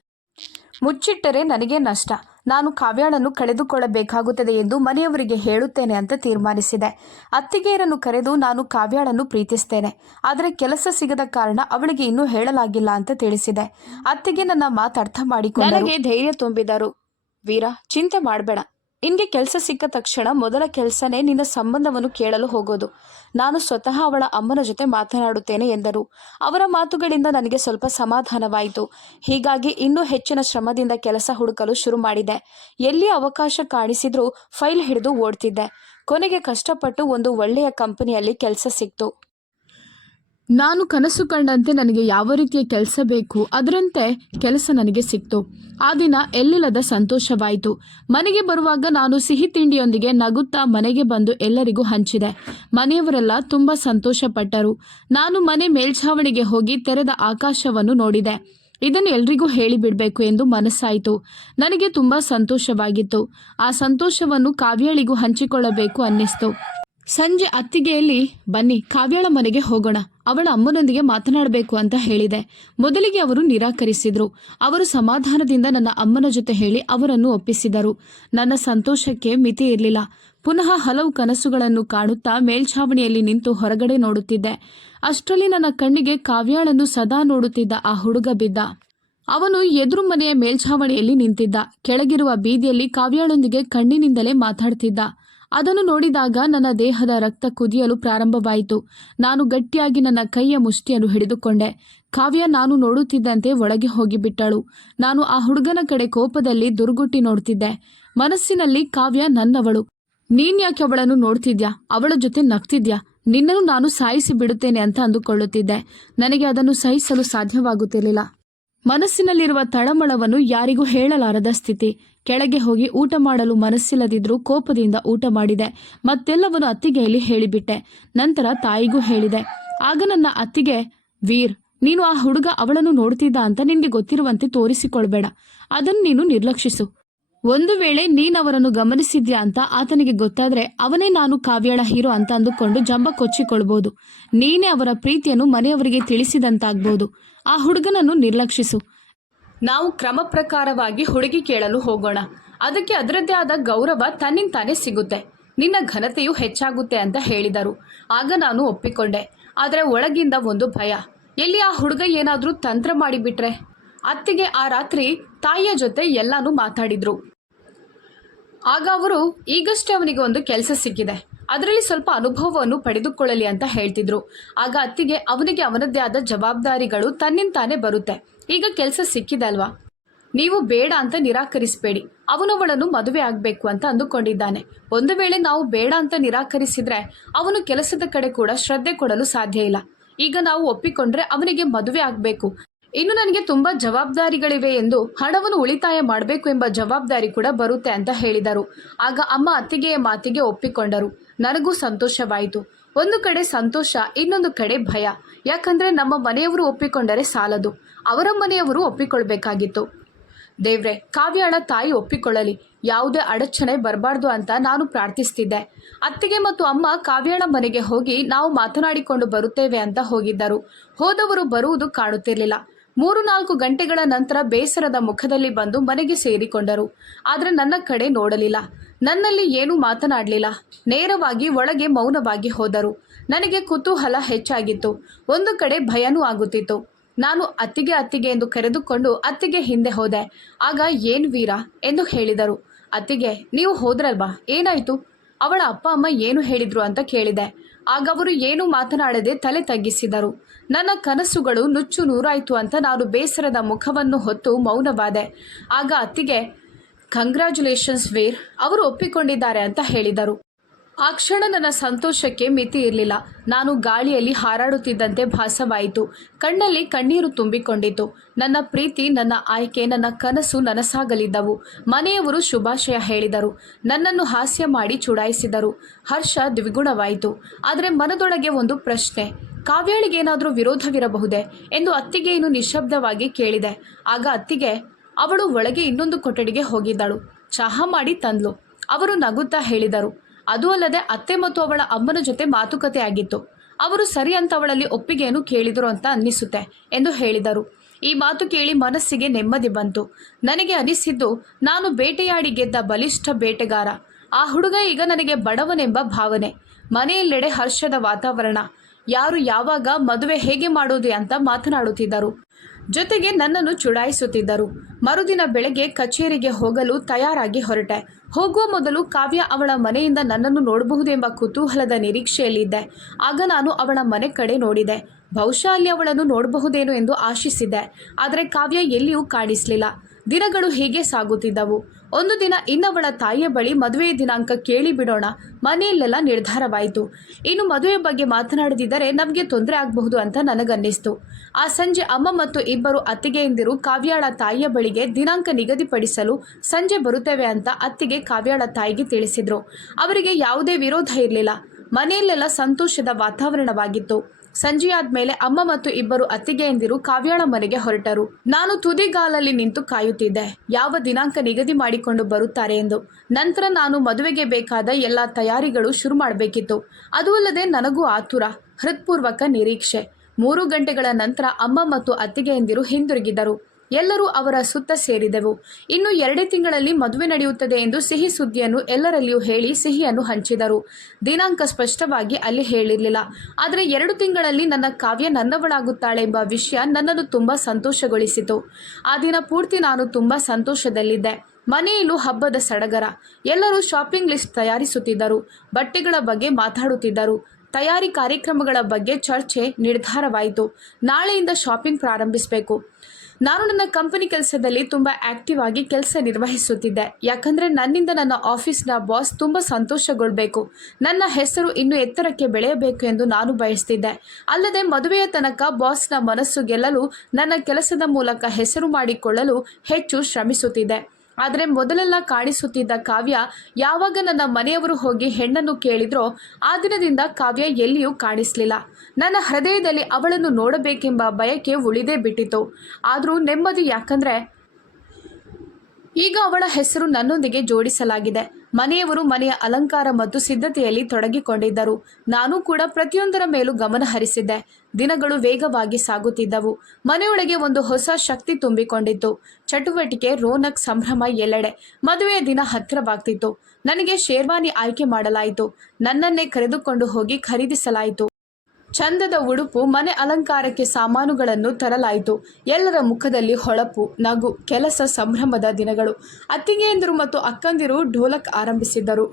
ಮುಚ್ಚಿಟ್ಟರೆ ನನಗೆ ನಷ್ಟ. ನಾನು ಕಾವ್ಯಾಳನ್ನು ಕಳೆದುಕೊಳ್ಳಬೇಕಾಗುತ್ತದೆ ಎಂದು ಮನೆಯವರಿಗೆ ಹೇಳುತ್ತೇನೆ ಅಂತ ತೀರ್ಮಾನಿಸಿದೆ. ಅತ್ತಿಗೆಯರನ್ನು ಕರೆದು ನಾನು ಕಾವ್ಯಾಳನ್ನು ಪ್ರೀತಿಸ್ತೇನೆ. ಆದರೆ ಕೆಲಸ ಸಿಗದ ಕಾರಣ ಅವಳಿಗೆ ಇನ್ನೂ ಹೇಳಲಾಗಿಲ್ಲ ಅಂತ ತಿಳಿಸಿದೆ. ಅತ್ತಿಗೆ ನನ್ನ ಮಾತು ಅರ್ಥ ನನಗೆ ಧೈರ್ಯ ತುಂಬಿದರು. ವೀರ, ಚಿಂತೆ ಮಾಡಬೇಡ. ನಿನ್ಗೆ ಕೆಲಸ ಸಿಕ್ಕ ತಕ್ಷಣ ಮೊದಲ ಕೆಲಸನೇ ನಿನ್ನ ಸಂಬಂಧವನ್ನು ಕೇಳಲು ಹೋಗೋದು. ನಾನು ಸ್ವತಃ ಅವಳ ಅಮ್ಮನ ಜೊತೆ ಮಾತನಾಡುತ್ತೇನೆ ಎಂದರು. ಅವರ ಮಾತುಗಳಿಂದ ನನಗೆ ಸ್ವಲ್ಪ ಸಮಾಧಾನವಾಯಿತು. ಹೀಗಾಗಿ ಇನ್ನೂ ಹೆಚ್ಚಿನ ಶ್ರಮದಿಂದ ಕೆಲಸ ಹುಡುಕಲು ಶುರು ಮಾಡಿದೆ. ಎಲ್ಲಿ ಅವಕಾಶ ಕಾಣಿಸಿದ್ರೂ ಫೈಲ್ ಹಿಡಿದು ಓಡ್ತಿದ್ದೆ. ಕೊನೆಗೆ ಕಷ್ಟಪಟ್ಟು ಒಂದು ಒಳ್ಳೆಯ ಕಂಪನಿಯಲ್ಲಿ ಕೆಲಸ ಸಿಕ್ತು. ನಾನು ಕನಸು ಕಂಡಂತೆ ನನಗೆ ಯಾವ ರೀತಿಯ ಕೆಲಸ ಬೇಕು, ಅದರಂತೆ ಕೆಲಸ ನನಗೆ ಸಿಕ್ತು. ಆ ದಿನ ಎಲ್ಲಿಲ್ಲದ ಸಂತೋಷವಾಯಿತು. ಮನೆಗೆ ಬರುವಾಗ ನಾನು ಸಿಹಿ ತಿಂಡಿಯೊಂದಿಗೆ ನಗುತ್ತಾ ಮನೆಗೆ ಬಂದು ಎಲ್ಲರಿಗೂ ಹಂಚಿದೆ. ಮನೆಯವರೆಲ್ಲ ತುಂಬ ಸಂತೋಷಪಟ್ಟರು. ನಾನು ಮನೆ ಮೇಲ್ಛಾವಣಿಗೆ ಹೋಗಿ ತೆರೆದ ಆಕಾಶವನ್ನು ನೋಡಿದೆ. ಇದನ್ನು ಎಲ್ರಿಗೂ ಹೇಳಿಬಿಡಬೇಕು ಎಂದು ಮನಸ್ಸಾಯಿತು. ನನಗೆ ತುಂಬ ಸಂತೋಷವಾಗಿತ್ತು. ಆ ಸಂತೋಷವನ್ನು ಕಾವ್ಯಾಳಿಗೂ ಹಂಚಿಕೊಳ್ಳಬೇಕು ಅನ್ನಿಸ್ತು. ಸಂಜೆ ಅತ್ತಿಗೆಯಲ್ಲಿ ಬನ್ನಿ, ಕಾವ್ಯಾಳ ಮನೆಗೆ ಹೋಗೋಣ. ಅವಳ ಅಮ್ಮನೊಂದಿಗೆ ಮಾತನಾಡಬೇಕು ಅಂತ ಹೇಳಿದೆ. ಮೊದಲಿಗೆ ಅವರು ನಿರಾಕರಿಸಿದ್ರು. ಅವರು ಸಮಾಧಾನದಿಂದ ನನ್ನ ಅಮ್ಮನ ಜೊತೆ ಹೇಳಿ ಅವರನ್ನು ಒಪ್ಪಿಸಿದರು. ನನ್ನ ಸಂತೋಷಕ್ಕೆ ಮಿತಿ ಇರಲಿಲ್ಲ. ಪುನಃ ಹಲವು ಕನಸುಗಳನ್ನು ಕಾಣುತ್ತಾ ಮೇಲ್ಛಾವಣಿಯಲ್ಲಿ ನಿಂತು ಹೊರಗಡೆ ನೋಡುತ್ತಿದ್ದೆ. ಅಷ್ಟರಲ್ಲಿ ನನ್ನ ಕಣ್ಣಿಗೆ ಕಾವ್ಯಾಳನ್ನು ಸದಾ ನೋಡುತ್ತಿದ್ದ ಆ ಹುಡುಗ ಬಿದ್ದ. ಅವನು ಎದುರು ಮನೆಯ ಮೇಲ್ಛಾವಣಿಯಲ್ಲಿ ನಿಂತಿದ್ದ. ಕೆಳಗಿರುವ ಬೀದಿಯಲ್ಲಿ ಕಾವ್ಯಾಳೊಂದಿಗೆ ಕಣ್ಣಿನಿಂದಲೇ ಮಾತಾಡ್ತಿದ್ದ. ಅದನ್ನು ನೋಡಿದಾಗ ನನ್ನ ದೇಹದ ರಕ್ತ ಕುದಿಯಲು ಪ್ರಾರಂಭವಾಯಿತು. ನಾನು ಗಟ್ಟಿಯಾಗಿ ನನ್ನ ಕೈಯ ಮುಷ್ಟಿಯನ್ನು ಹಿಡಿದುಕೊಂಡೆ. ಕಾವ್ಯ ನಾನು ನೋಡುತ್ತಿದ್ದಂತೆ ಒಳಗೆ ಹೋಗಿಬಿಟ್ಟಳು. ನಾನು ಆ ಹುಡುಗನ ಕಡೆ ಕೋಪದಲ್ಲಿ ದುರ್ಗುಟ್ಟಿ ನೋಡ್ತಿದ್ದೆ. ಮನಸ್ಸಿನಲ್ಲಿ ಕಾವ್ಯ ನನ್ನವಳು. ನೀನ್ಯಾಕೆ ಅವಳನ್ನು ನೋಡ್ತಿದ್ಯಾ? ಅವಳ ಜೊತೆ ನಗ್ತಿದ್ಯಾ? ನಿನ್ನನ್ನು ನಾನು ಸಾಯಿಸಿ ಬಿಡುತ್ತೇನೆ ಅಂತ ಅಂದುಕೊಳ್ಳುತ್ತಿದ್ದೆ. ನನಗೆ ಅದನ್ನು ಸಹಿಸಲು ಸಾಧ್ಯವಾಗುತ್ತಿರಲಿಲ್ಲ. ಮನಸ್ಸಿನಲ್ಲಿರುವ ತಳಮಳವನ್ನು ಯಾರಿಗೂ ಹೇಳಲಾರದ ಸ್ಥಿತಿ. ಕೆಳಗೆ ಹೋಗಿ ಊಟ ಮಾಡಲು ಮನಸ್ಸಿಲ್ಲದಿದ್ರೂ ಕೋಪದಿಂದ ಊಟ ಮಾಡಿದೆ. ಮತ್ತೆಲ್ಲವನ್ನು ಅತ್ತಿಗೆಯಲ್ಲಿ ಹೇಳಿಬಿಟ್ಟೆ. ನಂತರ ತಾಯಿಗೂ ಹೇಳಿದೆ. ಆಗ ನನ್ನ ಅತ್ತಿಗೆ, ವೀರ್, ನೀನು ಆ ಹುಡುಗ ಅವಳನ್ನು ನೋಡ್ತಿದ್ದ ಅಂತ ನಿನ್ಗೆ ಗೊತ್ತಿರುವಂತೆ ತೋರಿಸಿಕೊಳ್ಬೇಡ. ಅದನ್ನು ನೀನು ನಿರ್ಲಕ್ಷಿಸು. ಒಂದು ವೇಳೆ ನೀನವರನ್ನು ಗಮನಿಸಿದ್ಯಾ ಅಂತ ಆತನಿಗೆ ಗೊತ್ತಾದ್ರೆ ಅವನೇ ನಾನು ಕಾವ್ಯಾಳ ಹೀರೋ ಅಂತ ಅಂದುಕೊಂಡು ಜಂಬ ಕೊಚ್ಚಿಕೊಳ್ಬಹುದು ನೀನೇ ಅವರ ಪ್ರೀತಿಯನ್ನು ಮನೆಯವರಿಗೆ ತಿಳಿಸಿದಂತಾಗ್ಬೋದು. ಆ ಹುಡುಗನನ್ನು ನಿರ್ಲಕ್ಷಿಸು. ನಾವು ಕ್ರಮ ಪ್ರಕಾರವಾಗಿ ಹುಡುಗಿ ಕೇಳಲು ಹೋಗೋಣ. ಅದಕ್ಕೆ ಅದರದ್ದೇ ಆದ ಗೌರವ ತನ್ನಿಂತಾನೇ ಸಿಗುತ್ತೆ. ನಿನ್ನ ಘನತೆಯು ಹೆಚ್ಚಾಗುತ್ತೆ ಅಂತ ಹೇಳಿದರು. ಆಗ ನಾನು ಒಪ್ಪಿಕೊಂಡೆ. ಆದರೆ ಒಳಗಿಂದ ಒಂದು ಭಯ. ಎಲ್ಲಿ ಆ ಹುಡುಗ ಏನಾದರೂ ತಂತ್ರ ಮಾಡಿಬಿಟ್ರೆ? ಅತ್ತಿಗೆ ಆ ರಾತ್ರಿ ತಾಯಿಯ ಜೊತೆ ಎಲ್ಲಾನು ಮಾತಾಡಿದ್ರು. ಆಗ ಅವರು ಈಗಷ್ಟೇ ಅವನಿಗೆ ಒಂದು ಕೆಲಸ ಸಿಕ್ಕಿದೆ. ಅದರಲ್ಲಿ ಸ್ವಲ್ಪ ಅನುಭವವನ್ನು ಪಡೆದುಕೊಳ್ಳಲಿ ಅಂತ ಹೇಳ್ತಿದ್ರು. ಆಗ ಅತ್ತಿಗೆ ಅವನಿಗೆ ಅವನದ್ದೇ ಆದ ಜವಾಬ್ದಾರಿಗಳು ತನ್ನಿಂತಾನೆ ಬರುತ್ತೆ. ಈಗ ಕೆಲಸ ಸಿಕ್ಕಿದಲ್ವಾ? ನೀವು ಬೇಡ ಅಂತ ನಿರಾಕರಿಸಬೇಡಿ. ಅವನವಳನ್ನು ಮದುವೆ ಆಗಬೇಕು ಅಂತ ಅಂದುಕೊಂಡಿದ್ದಾನೆ. ಒಂದು ವೇಳೆ ನಾವು ಬೇಡ ಅಂತ ನಿರಾಕರಿಸಿದ್ರೆ ಅವನು ಕೆಲಸದ ಕಡೆ ಕೂಡ ಶ್ರದ್ಧೆ ಕೊಡಲು ಸಾಧ್ಯ ಇಲ್ಲ. ಈಗ ನಾವು ಒಪ್ಪಿಕೊಂಡ್ರೆ ಅವನಿಗೆ ಮದುವೆ ಆಗಬೇಕು. ಇನ್ನು ನನಗೆ ತುಂಬಾ ಜವಾಬ್ದಾರಿಗಳಿವೆ ಎಂದು ಹಣವನ್ನು ಉಳಿತಾಯ ಮಾಡಬೇಕು ಎಂಬ ಜವಾಬ್ದಾರಿ ಕೂಡ ಬರುತ್ತೆ ಅಂತ ಹೇಳಿದರು. ಆಗ ಅಮ್ಮ ಅತ್ತಿಗೆಯ ಮಾತಿಗೆ ಒಪ್ಪಿಕೊಂಡರು. ನನಗೂ ಸಂತೋಷವಾಯಿತು. ಒಂದು ಕಡೆ ಸಂತೋಷ, ಇನ್ನೊಂದು ಕಡೆ ಭಯ. ಯಾಕಂದ್ರೆ ನಮ್ಮ ಮನೆಯವರು ಒಪ್ಪಿಕೊಂಡರೆ ಸಾಲದು. ಅವರ ಮನೆಯವರು ಒಪ್ಪಿಕೊಳ್ಬೇಕಾಗಿತ್ತು. ದೇವ್ರೆ, ಕಾವ್ಯಾಳ ತಾಯಿ ಒಪ್ಪಿಕೊಳ್ಳಲಿ. ಯಾವುದೇ ಅಡಚಣೆ ಬರಬಾರ್ದು ಅಂತ ನಾನು ಪ್ರಾರ್ಥಿಸ್ತಿದ್ದೆ. ಅತ್ತಿಗೆ ಮತ್ತು ಅಮ್ಮ ಕಾವ್ಯಾಳ ಮನೆಗೆ ಹೋಗಿ ನಾವು ಮಾತನಾಡಿಕೊಂಡು ಬರುತ್ತೇವೆ ಅಂತ ಹೋಗಿದ್ದರು. ಹೋದವರು ಬರುವುದು ಕಾಣುತ್ತಿರಲಿಲ್ಲ. ಮೂರು ನಾಲ್ಕು ಗಂಟೆಗಳ ನಂತರ ಬೇಸರದ ಮುಖದಲ್ಲಿ ಬಂದು ಮನೆಗೆ ಸೇರಿಕೊಂಡರು. ಆದರೆ ನನ್ನ ಕಡೆ ನೋಡಲಿಲ್ಲ. ನನ್ನಲ್ಲಿ ಏನೂ ಮಾತನಾಡಲಿಲ್ಲ. ನೇರವಾಗಿ ಒಳಗೆ ಮೌನವಾಗಿ ಹೋದರು. ನನಗೆ ಕುತೂಹಲ ಹೆಚ್ಚಾಗಿತ್ತು. ಒಂದು ಕಡೆ ಭಯನೂ ಆಗುತ್ತಿತ್ತು. ನಾನು ಅತ್ತಿಗೆ ಅತ್ತಿಗೆ ಎಂದು ಕರೆದುಕೊಂಡು ಅತ್ತಿಗೆ ಹಿಂದೆ ಹೋದೆ. ಆಗ ಏನು ವೀರ ಎಂದು ಹೇಳಿದರು. ಅತ್ತಿಗೆ, ನೀವು ಹೋದ್ರಲ್ವಾ? ಏನಾಯ್ತು? ಅವಳ ಅಪ್ಪ ಅಮ್ಮ ಏನು ಹೇಳಿದ್ರು ಅಂತ ಕೇಳಿದೆ. ಆಗ ಅವರು ಏನು ಮಾತನಾಡದೆ ತಲೆ ತಗ್ಗಿಸಿದರು. ನನ್ನ ಕನಸುಗಳು ನುಚ್ಚು ನೂರಾಯ್ತು ಅಂತ ನಾನು ಬೇಸರದ ಮುಖವನ್ನು ಹೊತ್ತು ಮೌನವಾದೆ. ಆಗ ಅತ್ತಿಗೆ ಕಂಗ್ರ್ಯಾಚುಲೇಷನ್ಸ್ ವೀರ್ ಅವರು ಒಪ್ಪಿಕೊಂಡಿದ್ದಾರೆ ಅಂತ ಹೇಳಿದರು. ಆ ಕ್ಷಣ ನನ್ನ ಸಂತೋಷಕ್ಕೆ ಮಿತಿ ಇರಲಿಲ್ಲ. ನಾನು ಗಾಳಿಯಲ್ಲಿ ಹಾರಾಡುತ್ತಿದ್ದಂತೆ ಭಾಸವಾಯಿತು. ಕಣ್ಣಲ್ಲಿ ಕಣ್ಣೀರು ತುಂಬಿಕೊಂಡಿತು. ನನ್ನ ಪ್ರೀತಿ, ನನ್ನ ಆಯ್ಕೆ, ನನ್ನ ಕನಸು ನನಸಾಗಲಿದ್ದವು. ಮನೆಯವರು ಶುಭಾಶಯ ಹೇಳಿದರು. ನನ್ನನ್ನು ಹಾಸ್ಯ ಮಾಡಿ ಚುಡಾಯಿಸಿದರು. ಹರ್ಷ ದ್ವಿಗುಣವಾಯಿತು. ಆದರೆ ಮನದೊಳಗೆ ಒಂದು ಪ್ರಶ್ನೆ, ಕಾವ್ಯಾಳಿಗೇನಾದರೂ ವಿರೋಧವಿರಬಹುದೇ ಎಂದು ಅತ್ತಿಗೆಯನ್ನು ನಿಶ್ಶಬ್ದವಾಗಿ ಕೇಳಿದೆ. ಆಗ ಅತ್ತಿಗೆ ಅವಳು ಒಳಗೆ ಇನ್ನೊಂದು ಕೊಠಡಿಗೆ ಹೋಗಿದ್ದಳು. ಚಹಾ ಮಾಡಿ ತಂದ್ಲು. ಅವರು ನಗುತ್ತಾ ಹೇಳಿದರು. ಅದು ಅಲ್ಲದೆ ಅತ್ತೆ ಮತ್ತು ಅವಳ ಅಮ್ಮನ ಜೊತೆ ಮಾತುಕತೆ ಆಗಿತ್ತು. ಅವರು ಸರಿ ಅಂತ ಅವಳಲ್ಲಿ ಒಪ್ಪಿಗೆಯನ್ನು ಕೇಳಿದರು ಅಂತ ಅನ್ನಿಸುತ್ತೆ ಎಂದು ಹೇಳಿದರು. ಈ ಮಾತು ಕೇಳಿ ಮನಸ್ಸಿಗೆ ನೆಮ್ಮದಿ ಬಂತು. ನನಗೆ ಅನಿಸಿದ್ದು, ನಾನು ಬೇಟೆಯಾಡಿ ಗೆದ್ದ ಬಲಿಷ್ಠ ಬೇಟೆಗಾರ. ಆ ಹುಡುಗ ಈಗ ನನಗೆ ಬಡವನೆಂಬ ಭಾವನೆ. ಮನೆಯೆಲ್ಲೆಡೆ ಹರ್ಷದ ವಾತಾವರಣ. ಯಾರು ಯಾವಾಗ ಮದುವೆ ಹೇಗೆ ಮಾಡೋದು ಅಂತ ಮಾತನಾಡುತ್ತಿದ್ದರು. ಜೊತೆಗೆ ನನ್ನನ್ನು ಚುಡಾಯಿಸುತ್ತಿದ್ದರು. ಮರುದಿನ ಬೆಳಗ್ಗೆ ಕಚೇರಿಗೆ ಹೋಗಲು ತಯಾರಾಗಿ ಹೊರಟೆ. ಹೋಗುವ ಮೊದಲು ಕಾವ್ಯ ಅವಳ ಮನೆಯಿಂದ ನನ್ನನ್ನು ನೋಡಬಹುದೆಂಬ ಕುತೂಹಲದ ನಿರೀಕ್ಷೆಯಲ್ಲಿದ್ದೆ. ಆಗ ನಾನು ಅವಳ ಮನೆ ಕಡೆ ನೋಡಿದೆ. ಬಹುಶಃ ಅಲ್ಲಿ ಅವಳನ್ನು ನೋಡಬಹುದೇನೋ ಎಂದು ಆಶಿಸಿದೆ. ಆದರೆ ಕಾವ್ಯ ಎಲ್ಲಿಯೂ ಕಾಣಿಸಲಿಲ್ಲ. ದಿನಗಳು ಹೀಗೆ ಸಾಗುತ್ತಿದ್ದವು. ಒಂದು ದಿನ ಇನ್ನವಳ ತಾಯಿಯ ಬಳಿ ಮದುವೆ ದಿನಾಂಕ ಕೇಳಿ ಬಿಡೋಣ. ಮನೆಯಲ್ಲೆಲ್ಲ ನಿರ್ಧಾರವಾಯಿತು. ಇನ್ನು ಮದುವೆ ಬಗ್ಗೆ ಮಾತನಾಡದಿದ್ದರೆ ನಮಗೆ ತೊಂದರೆ ಆಗಬಹುದು ಅಂತ ನನಗನ್ನಿಸ್ತು. ಆ ಸಂಜೆ ಅಮ್ಮ ಮತ್ತು ಇಬ್ಬರು ಅತ್ತಿಗೆಯಂದಿರು ಕಾವ್ಯಾಳ ತಾಯಿಯ ಬಳಿಗೆ ದಿನಾಂಕ ನಿಗದಿಪಡಿಸಲು ಸಂಜೆ ಬರುತ್ತೇವೆ ಅಂತ ಅತ್ತಿಗೆ ಕಾವ್ಯಾಳ ತಾಯಿಗೆ ತಿಳಿಸಿದರು. ಅವರಿಗೆ ಯಾವುದೇ ವಿರೋಧ ಇರಲಿಲ್ಲ. ಮನೆಯಲ್ಲೆಲ್ಲ ಸಂತೋಷದ ವಾತಾವರಣವಾಗಿತ್ತು. ಸಂಜೆಯಾದ್ಮೇಲೆ ಅಮ್ಮ ಮತ್ತು ಇಬ್ಬರು ಅತ್ತಿಗೆಯಂದಿರು ಕಾವ್ಯಾಳ ಮನೆಗೆ ಹೊರಟರು. ನಾನು ತುದಿಗಾಲಲ್ಲಿ ನಿಂತು ಕಾಯುತ್ತಿದ್ದೆ. ಯಾವ ದಿನಾಂಕ ನಿಗದಿ ಮಾಡಿಕೊಂಡು ಬರುತ್ತಾರೆ ಎಂದು. ನಂತರ ನಾನು ಮದುವೆಗೆ ಬೇಕಾದ ಎಲ್ಲ ತಯಾರಿಗಳು ಶುರು ಮಾಡಬೇಕಿತ್ತು. ಅದು ಅಲ್ಲದೆ ನನಗೂ ಆತುರ, ಹೃತ್ಪೂರ್ವಕ ನಿರೀಕ್ಷೆ. ಮೂರು ಗಂಟೆಗಳ ನಂತರ ಅಮ್ಮ ಮತ್ತು ಅತ್ತಿಗೆಯಂದಿರು ಹಿಂದಿರುಗಿದರು. ಎಲ್ಲರೂ ಅವರ ಸುತ್ತ ಸೇರಿದೆವು. ಇನ್ನು ಎರಡೇ ತಿಂಗಳಲ್ಲಿ ಮದುವೆ ನಡೆಯುತ್ತದೆ ಎಂದು ಸಿಹಿ ಸುದ್ದಿಯನ್ನು ಎಲ್ಲರಲ್ಲಿಯೂ ಹೇಳಿ ಸಿಹಿಯನ್ನು ಹಂಚಿದರು. ದಿನಾಂಕ ಸ್ಪಷ್ಟವಾಗಿ ಅಲ್ಲಿ ಹೇಳಿರಲಿಲ್ಲ. ಆದರೆ ಎರಡು ತಿಂಗಳಲ್ಲಿ ನನ್ನ ಕಾವ್ಯ ನನ್ನವಳಾಗುತ್ತಾಳೆ ಎಂಬ ವಿಷಯ ನನ್ನನ್ನು ತುಂಬ ಸಂತೋಷಗೊಳಿಸಿತು. ಆ ದಿನ ಪೂರ್ತಿ ನಾನು ತುಂಬ ಸಂತೋಷದಲ್ಲಿದ್ದೆ. ಮನೆಯಲ್ಲೂ ಹಬ್ಬದ ಸಡಗರ. ಎಲ್ಲರೂ ಶಾಪಿಂಗ್ ಲಿಸ್ಟ್ ತಯಾರಿಸುತ್ತಿದ್ದರು. ಬಟ್ಟೆಗಳ ಬಗ್ಗೆ ಮಾತಾಡುತ್ತಿದ್ದರು. ತಯಾರಿ ಕಾರ್ಯಕ್ರಮಗಳ ಬಗ್ಗೆ ಚರ್ಚೆ ನಿರ್ಧಾರವಾಯಿತು. ನಾಳೆಯಿಂದ ಶಾಪಿಂಗ್ ಪ್ರಾರಂಭಿಸಬೇಕು. ನಾನು ನನ್ನ ಕಂಪನಿ ಕೆಲಸದಲ್ಲಿ ತುಂಬ ಆಕ್ಟಿವ್ ಆಗಿ ಕೆಲಸ ನಿರ್ವಹಿಸುತ್ತಿದ್ದೆ. ಯಾಕಂದರೆ ನನ್ನಿಂದ ನನ್ನ ಆಫೀಸ್ನ ಬಾಸ್ ತುಂಬ ಸಂತೋಷಗೊಳ್ಬೇಕು. ನನ್ನ ಹೆಸರು ಇನ್ನೂ ಎತ್ತರಕ್ಕೆ ಬೆಳೆಯಬೇಕು ಎಂದು ನಾನು ಬಯಸ್ತಿದ್ದೆ. ಅಲ್ಲದೆ ಮದುವೆಯ ತನಕ ಬಾಸ್ನ ಮನಸ್ಸು ಗೆಲ್ಲಲು ನನ್ನ ಕೆಲಸದ ಮೂಲಕ ಹೆಸರು ಮಾಡಿಕೊಳ್ಳಲು ಹೆಚ್ಚು ಶ್ರಮಿಸುತ್ತಿದ್ದೆ. ಆದರೆ ಮೊದಲೆಲ್ಲ ಕಾಣಿಸುತ್ತಿದ್ದ ಕಾವ್ಯ ಯಾವಾಗ ನನ್ನ ಮನೆಯವರು ಹೋಗಿ ಹೆಣ್ಣನ್ನು ಕೇಳಿದ್ರೋ ಆ ದಿನದಿಂದ ಕಾವ್ಯ ಎಲ್ಲಿಯೂ ಕಾಣಿಸಲಿಲ್ಲ. ನನ್ನ ಹೃದಯದಲ್ಲಿ ಅವಳನ್ನು ನೋಡಬೇಕೆಂಬ ಬಯಕೆ ಉಳಿದೇ ಬಿಟ್ಟಿತು ಆದರೂ ನೆಮ್ಮದಿ ಯಾಕಂದ್ರೆ ಈಗ ಅವಳ ಹೆಸರು ನನ್ನೊಂದಿಗೆ ಜೋಡಿಸಲಾಗಿದೆ. ಮನೆಯವರು ಮನೆಯ ಅಲಂಕಾರ ಮತ್ತು ಸಿದ್ಧತೆಯಲ್ಲಿ ತೊಡಗಿಕೊಂಡಿದ್ದರು. ನಾನು ಕೂಡ ಪ್ರತಿಯೊಂದರ ಮೇಲೂ ಗಮನ ಹರಿಸಿದ್ದೆ. ದಿನಗಳು ವೇಗವಾಗಿ ಸಾಗುತ್ತಿದ್ದವು. ಮನೆಯೊಳಗೆ ಒಂದು ಹೊಸ ಶಕ್ತಿ ತುಂಬಿಕೊಂಡಿತ್ತು. ಚಟುವಟಿಕೆ, ರೋನಕ್ ಸಂಭ್ರಮ ಎಲ್ಲೆಡೆ ಮದುವೆಯ ದಿನ ಹತ್ತಿರವಾಗ್ತಿತ್ತು. ನನಗೆ ಶೇರ್ವಾನಿ ಆಯ್ಕೆ ಮಾಡಲಾಯಿತು. ನನ್ನನ್ನೇ ಕರೆದುಕೊಂಡು ಹೋಗಿ ಖರೀದಿಸಲಾಯಿತು. ಚಂದದ ಉಡುಪು, ಮನೆ ಅಲಂಕಾರಕ್ಕೆ ಸಾಮಾನುಗಳನ್ನು ತರಲಾಯಿತು. ಎಲ್ಲರ ಮುಖದಲ್ಲಿ ಹೊಳಪು, ನಗು, ಕೆಲಸ ಸಂಭ್ರಮದ ದಿನಗಳು. ಅತ್ತಿಗೆಯಂದಿರು ಮತ್ತು ಅಕ್ಕಂದಿರು ಢೋಲಕ್ ಆರಂಭಿಸಿದ್ದರು.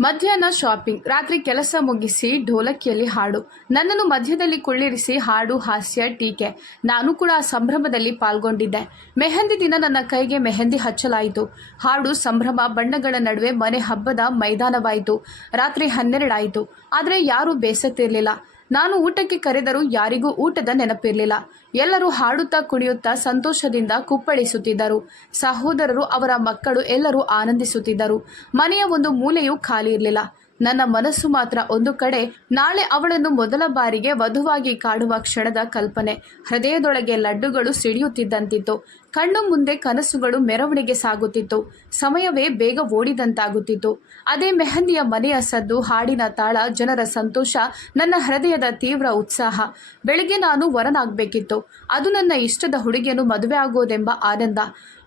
ಮಧ್ಯಾಹ್ನ ಶಾಪಿಂಗ್, ರಾತ್ರಿ ಕೆಲಸ ಮುಗಿಸಿ ಢೋಲಕಿಯಲ್ಲಿ ಹಾಡು. ನನ್ನನ್ನು ಮಧ್ಯದಲ್ಲಿ ಕುಳ್ಳಿರಿಸಿ ಹಾಡು, ಹಾಸ್ಯ, ಟೀಕೆ. ನಾನು ಕೂಡ ಆ ಸಂಭ್ರಮದಲ್ಲಿ ಪಾಲ್ಗೊಂಡಿದ್ದೆ. ಮೆಹಂದಿ ದಿನ ನನ್ನ ಕೈಗೆ ಮೆಹಂದಿ ಹಚ್ಚಲಾಯಿತು. ಹಾಡು, ಸಂಭ್ರಮ, ಬಣ್ಣಗಳ ನಡುವೆ ಮನೆ ಹಬ್ಬದ ಮೈದಾನವಾಯಿತು. ರಾತ್ರಿ ಹನ್ನೆರಡಾಯಿತು. ಆದರೆ ಯಾರೂ ಬೇಸತ್ತಿರಲಿಲ್ಲ. ನಾನು ಊಟಕ್ಕೆ ಕರೆದರೂ ಯಾರಿಗೂ ಊಟದ ನೆನಪಿರಲಿಲ್ಲ. ಎಲ್ಲರೂ ಹಾಡುತ್ತಾ ಕುಣಿಯುತ್ತಾ ಸಂತೋಷದಿಂದ ಕುಪ್ಪಳಿಸುತ್ತಿದ್ದರು. ಸಹೋದರರು ಅವರ ಮಕ್ಕಳು ಎಲ್ಲರೂ ಆನಂದಿಸುತ್ತಿದ್ದರು. ಮನೆಯ ಒಂದು ಮೂಲೆಯೂ ಖಾಲಿ ಇರಲಿಲ್ಲ. ನನ್ನ ಮನಸ್ಸು ಮಾತ್ರ ಒಂದು ಕಡೆ, ನಾಳೆ ಅವಳನ್ನು ಮೊದಲ ಬಾರಿಗೆ ವಧುವಾಗಿ ಕಾಡುವ ಕ್ಷಣದ ಕಲ್ಪನೆ. ಹೃದಯದೊಳಗೆ ಲಡ್ಡುಗಳು ಸಿಡಿಯುತ್ತಿದ್ದಂತಿತ್ತು. ಕಣ್ಣು ಮುಂದೆ ಕನಸುಗಳು ಮೆರವಣಿಗೆ ಸಾಗುತ್ತಿತ್ತು. ಸಮಯವೇ ಬೇಗ ಓಡಿದಂತಾಗುತ್ತಿತ್ತು. ಅದೇ ಮೆಹಂದಿಯ ಮನೆಯ ಸದ್ದು, ಹಾಡಿನ ತಾಳ, ಜನರ ಸಂತೋಷ, ನನ್ನ ಹೃದಯದ ತೀವ್ರ ಉತ್ಸಾಹ. ಬೆಳಿಗ್ಗೆ ನಾನು ವರನಾಗಬೇಕಿತ್ತು. ಅದು ನನ್ನ ಇಷ್ಟದ ಹುಡುಗಿಯನ್ನು ಮದುವೆ ಆಗೋದೆಂಬ ಆನಂದ.